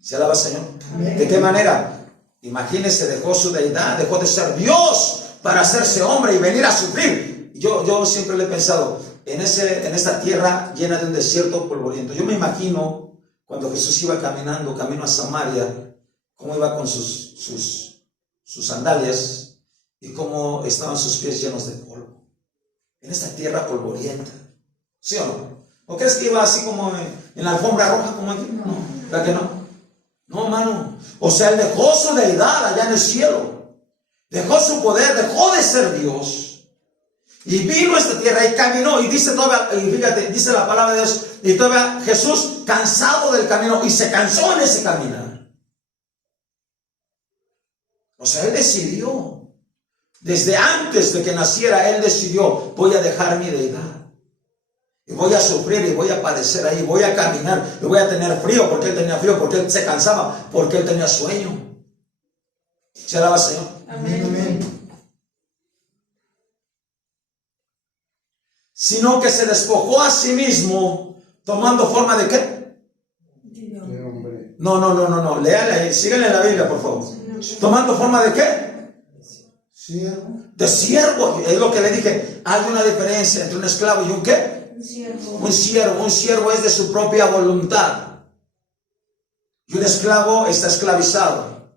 ¿Se alaba, Señor? Amén. ¿De qué manera? Imagínese, dejó su deidad, dejó de ser Dios para hacerse hombre y venir a sufrir. Yo siempre le he pensado, en esta tierra llena de un desierto polvoriento. Yo me imagino cuando Jesús iba caminando, camino a Samaria, cómo iba con sus sandalias y cómo estaban sus pies llenos de polvo. En esta tierra polvorienta. ¿Sí o no? ¿O crees que iba así como en la alfombra roja como aquí? No, ¿verdad que no? No, hermano. O sea, él dejó su deidad allá en el cielo. Dejó su poder, dejó de ser Dios. Y vino a esta tierra y caminó. Y dice todavía, y fíjate, dice la palabra de Dios. Y todavía Jesús cansado del camino y se cansó en ese caminar. O sea, él decidió. Desde antes de que naciera, él decidió, voy a dejar mi deidad. Y voy a sufrir y voy a padecer ahí, voy a caminar y voy a tener frío, porque él tenía frío, porque él se cansaba, porque él tenía sueño. ¿Se alaba, Señor? Amén, amén. Sino que se despojó a sí mismo, tomando forma de ¿qué? De hombre. No, léale ahí, síganle en la Biblia, por favor. ¿Tomando forma de qué? Siervo. De siervo. Es lo que le dije, hay una diferencia entre un esclavo y un ¿qué? Un siervo es de su propia voluntad. Y un esclavo está esclavizado.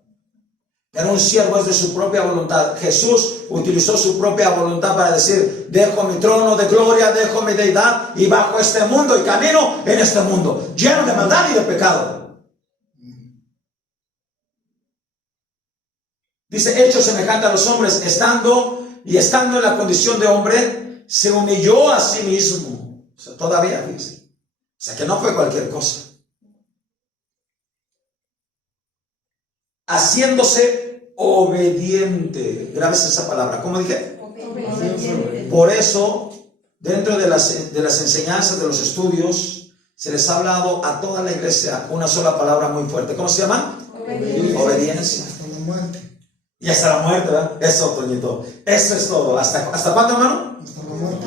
Pero un siervo es de su propia voluntad. Jesús utilizó su propia voluntad para decir, dejo mi trono de gloria, dejo mi deidad y bajo este mundo y camino en este mundo, lleno de maldad y de pecado. Dice, hecho semejante a los hombres, estando en la condición de hombre, se humilló a sí mismo. O sea, todavía dice. O sea, que no fue cualquier cosa. Haciéndose obediente. Grabes esa palabra. ¿Cómo dije? Obediente. Por eso, dentro de las enseñanzas, de los estudios, se les ha hablado a toda la iglesia una sola palabra muy fuerte. ¿Cómo se llama? Obediencia. Hasta la muerte. Y hasta la muerte, ¿verdad? Eso, Toñito. Eso es todo. ¿Hasta cuándo, hermano? Hasta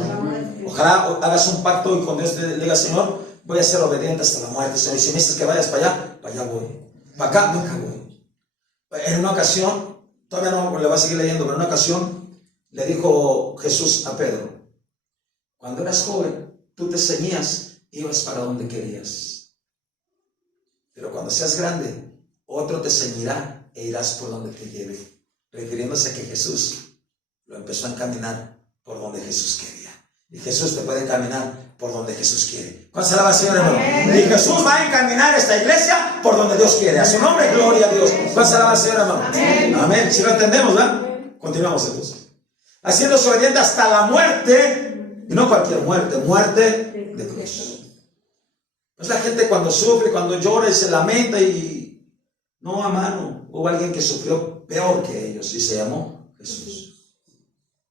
la muerte. Ojalá hagas un pacto y con Dios te diga, Señor, voy a ser obediente hasta la muerte, Señor. Y si me dices que vayas para allá voy. Para acá voy. En una ocasión, todavía no le voy a seguir leyendo, pero en una ocasión le dijo Jesús a Pedro, cuando eras joven, tú te ceñías, ibas para donde querías. Pero cuando seas grande, otro te ceñirá e irás por donde te lleve. Refiriéndose a que Jesús lo empezó a encaminar por donde Jesús quería. Y Jesús te puede encaminar por donde Jesús quiere. ¿Cuánto se alaba, Señor, hermano? Y Jesús va a encaminar esta iglesia por donde Dios quiere. A su nombre, gloria a Dios. ¿Cuánto se alaba, Señor, hermano? Amén. Si lo entendemos, ¿verdad? Continuamos entonces. Haciéndose obediente hasta la muerte. Y no cualquier muerte, muerte de cruz. No es la gente cuando sufre, cuando llora y se lamenta y... No, hermano. Hubo alguien que sufrió peor que ellos y se llamó Jesús.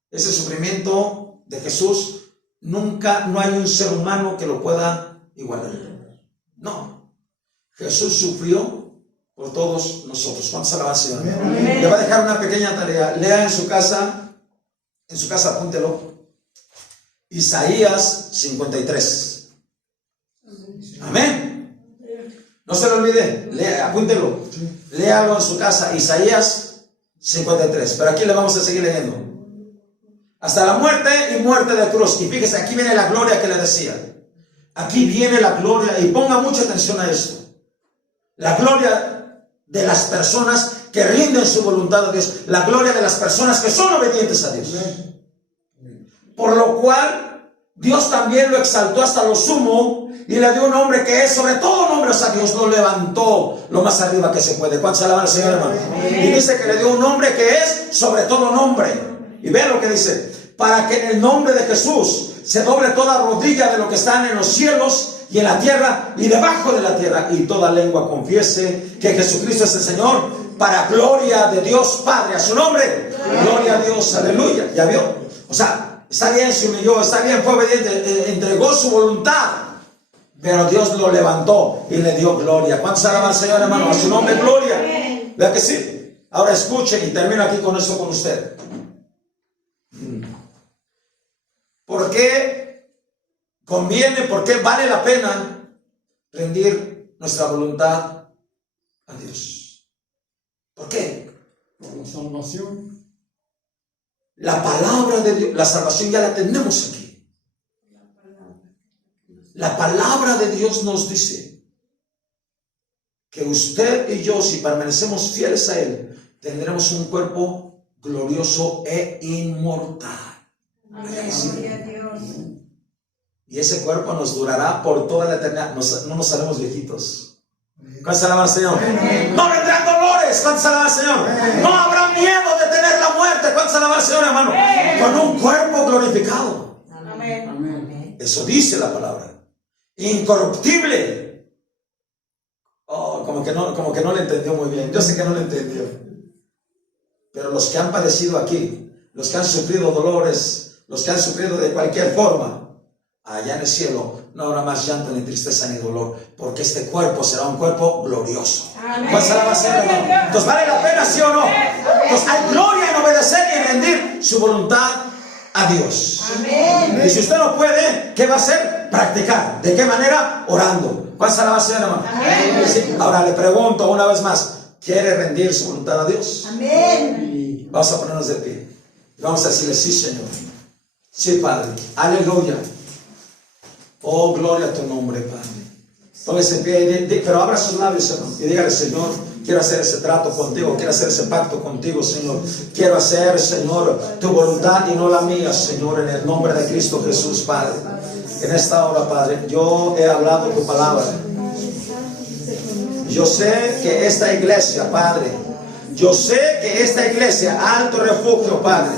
Ese sufrimiento de Jesús, no hay un ser humano que lo pueda igualar. No. Jesús sufrió por todos nosotros. ¿Cuántos alaban al Señor? Le va a dejar una pequeña tarea. Lea en su casa apúntelo. Isaías 53. Amén. No se lo olvide, apúntelo. Léalo en su casa, Isaías 53. Pero aquí le vamos a seguir leyendo. Hasta la muerte y muerte de cruz. Y fíjese, aquí viene la gloria que le decía. Aquí viene la gloria, y ponga mucha atención a esto. La gloria de las personas que rinden su voluntad a Dios. La gloria de las personas que son obedientes a Dios. Por lo cual, Dios también lo exaltó hasta lo sumo y le dio un nombre que es sobre todo nombre. O sea, Dios lo levantó lo más arriba que se puede. ¿Cuántos alaban al Señor, hermano? Y dice que le dio un nombre que es sobre todo nombre. Y vean lo que dice: para que en el nombre de Jesús se doble toda rodilla de lo que están en los cielos y en la tierra y debajo de la tierra, y toda lengua confiese que Jesucristo es el Señor, para gloria de Dios Padre. A su nombre, gloria a Dios, aleluya. ¿Ya vio? O sea, está bien, se humilló, está bien, fue obediente, entregó su voluntad, pero Dios lo levantó y le dio gloria. ¿Cuántos alaban al Señor, hermano? A su nombre, gloria. ¿Vea que sí? Ahora escuchen y termino aquí con esto con usted. ¿Por qué conviene, por qué vale la pena rendir nuestra voluntad a Dios? ¿Por qué? Por la salvación. La palabra de Dios, la salvación ya la tenemos aquí. La palabra de Dios nos dice que usted y yo, si permanecemos fieles a Él, tendremos un cuerpo glorioso e inmortal. Gloria a Dios. Y ese cuerpo nos durará por toda la eternidad. No nos haremos viejitos. ¿Cuántos alaban al Señor? No vendrán dolores. ¿Cuántos alaban al Señor? No habrá miedo de tener la muerte. ¿Cuántos alaban al Señor, hermano? Con un cuerpo glorificado. Amén. Eso dice la palabra. Incorruptible. Oh, como que no le entendió muy bien. Yo sé que no le entendió. Pero los que han padecido aquí, los que han sufrido dolores, los que han sufrido de cualquier forma, allá en el cielo no habrá más llanto, ni tristeza, ni dolor, porque este cuerpo será un cuerpo glorioso. ¿Cuál será más hermano? Entonces vale la pena, ¿sí o no? Entonces hay gloria en obedecer y en rendir su voluntad a Dios. Amén. Y si usted no puede, ¿qué va a hacer? Practicar. ¿De qué manera? Orando. ¿Cuál será más hermano? Amén. Sí. Ahora le pregunto una vez más, ¿quiere rendir su voluntad a Dios? Amén. Vamos a ponernos de pie. Vamos a decirle, sí, Señor. Sí, Padre. Aleluya. Oh, gloria a tu nombre, Padre. Póngase en pie, pero abra sus labios, hermano, y dígale, Señor, quiero hacer ese trato contigo, quiero hacer ese pacto contigo, Señor. Quiero hacer, Señor, tu voluntad y no la mía, Señor, en el nombre de Cristo Jesús, Padre. En esta hora, Padre, yo he hablado tu palabra. Yo sé que esta iglesia, Padre, yo sé que esta iglesia, Alto Refugio, Padre,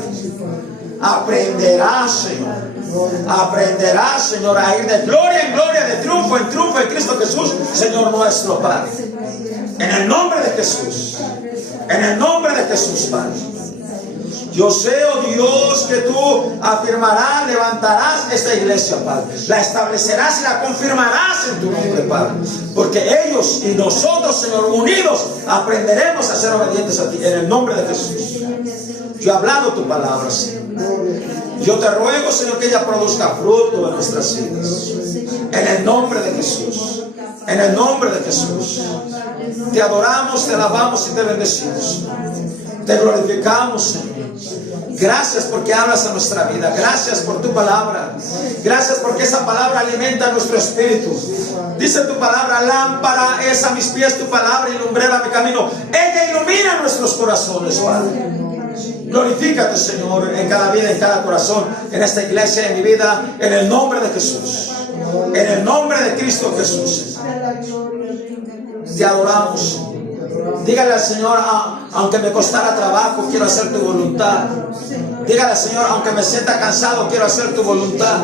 aprenderá, Señor. Aprenderá, Señor, a ir de gloria en gloria, de triunfo en triunfo en Cristo Jesús, Señor nuestro, Padre. En el nombre de Jesús. En el nombre de Jesús, Padre. Yo sé, oh Dios, que tú afirmarás, levantarás esta iglesia, Padre. La establecerás y la confirmarás en tu nombre, Padre. Porque ellos y nosotros, Señor, unidos, aprenderemos a ser obedientes a ti. En el nombre de Jesús. Yo he hablado tu palabra, Señor. Yo te ruego, Señor, que ella produzca fruto en nuestras vidas. En el nombre de Jesús. En el nombre de Jesús. Te adoramos, te alabamos y te bendecimos. Te glorificamos, Señor. Gracias porque hablas a nuestra vida. Gracias por tu palabra. Gracias porque esa palabra alimenta nuestro espíritu. Dice tu palabra, lámpara es a mis pies tu palabra y lumbrera mi camino. Ella ilumina nuestros corazones, Padre. Glorifícate, Señor, en cada vida, en cada corazón, en esta iglesia, en mi vida, en el nombre de Jesús. En el nombre de Cristo Jesús. Te adoramos. Dígale al Señor, aunque me costara trabajo, quiero hacer tu voluntad. Dígale al Señor, aunque me sienta cansado, quiero hacer tu voluntad.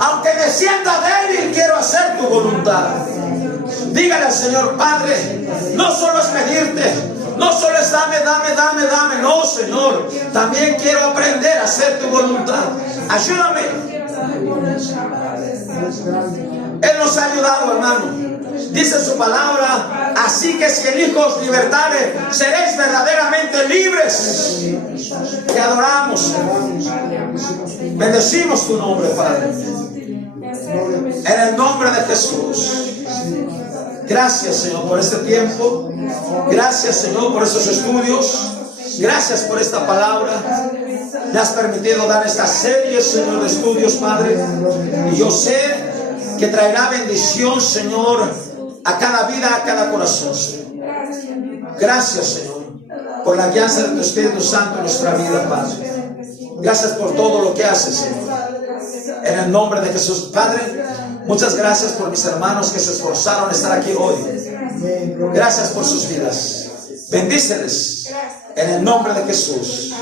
Aunque me sienta débil, quiero hacer tu voluntad. Dígale al Señor, Padre, no solo es pedirte, no solo es dame, no, Señor. También quiero aprender a hacer tu voluntad. Ayúdame. Él nos ha ayudado, hermano. Dice su palabra, así que si el Hijo os libertare, seréis verdaderamente libres. Te adoramos. Bendecimos tu nombre, Padre. En el nombre de Jesús. Gracias, Señor, por este tiempo. Gracias, Señor, por estos estudios. Gracias por esta palabra. Me has permitido dar esta serie, Señor, de estudios, Padre. Y yo sé que traerá bendición, Señor, a cada vida, a cada corazón, Señor. Gracias, Señor, por la guianza de tu Espíritu Santo en nuestra vida, Padre. Gracias por todo lo que haces, Señor. En el nombre de Jesús, Padre, muchas gracias por mis hermanos que se esforzaron a estar aquí hoy. Gracias por sus vidas. Bendíceles en el nombre de Jesús.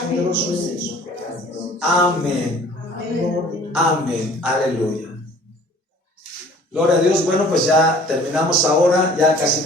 Amén. Amén. Aleluya. Gloria a Dios. Bueno, pues ya terminamos ahora, ya casi terminamos.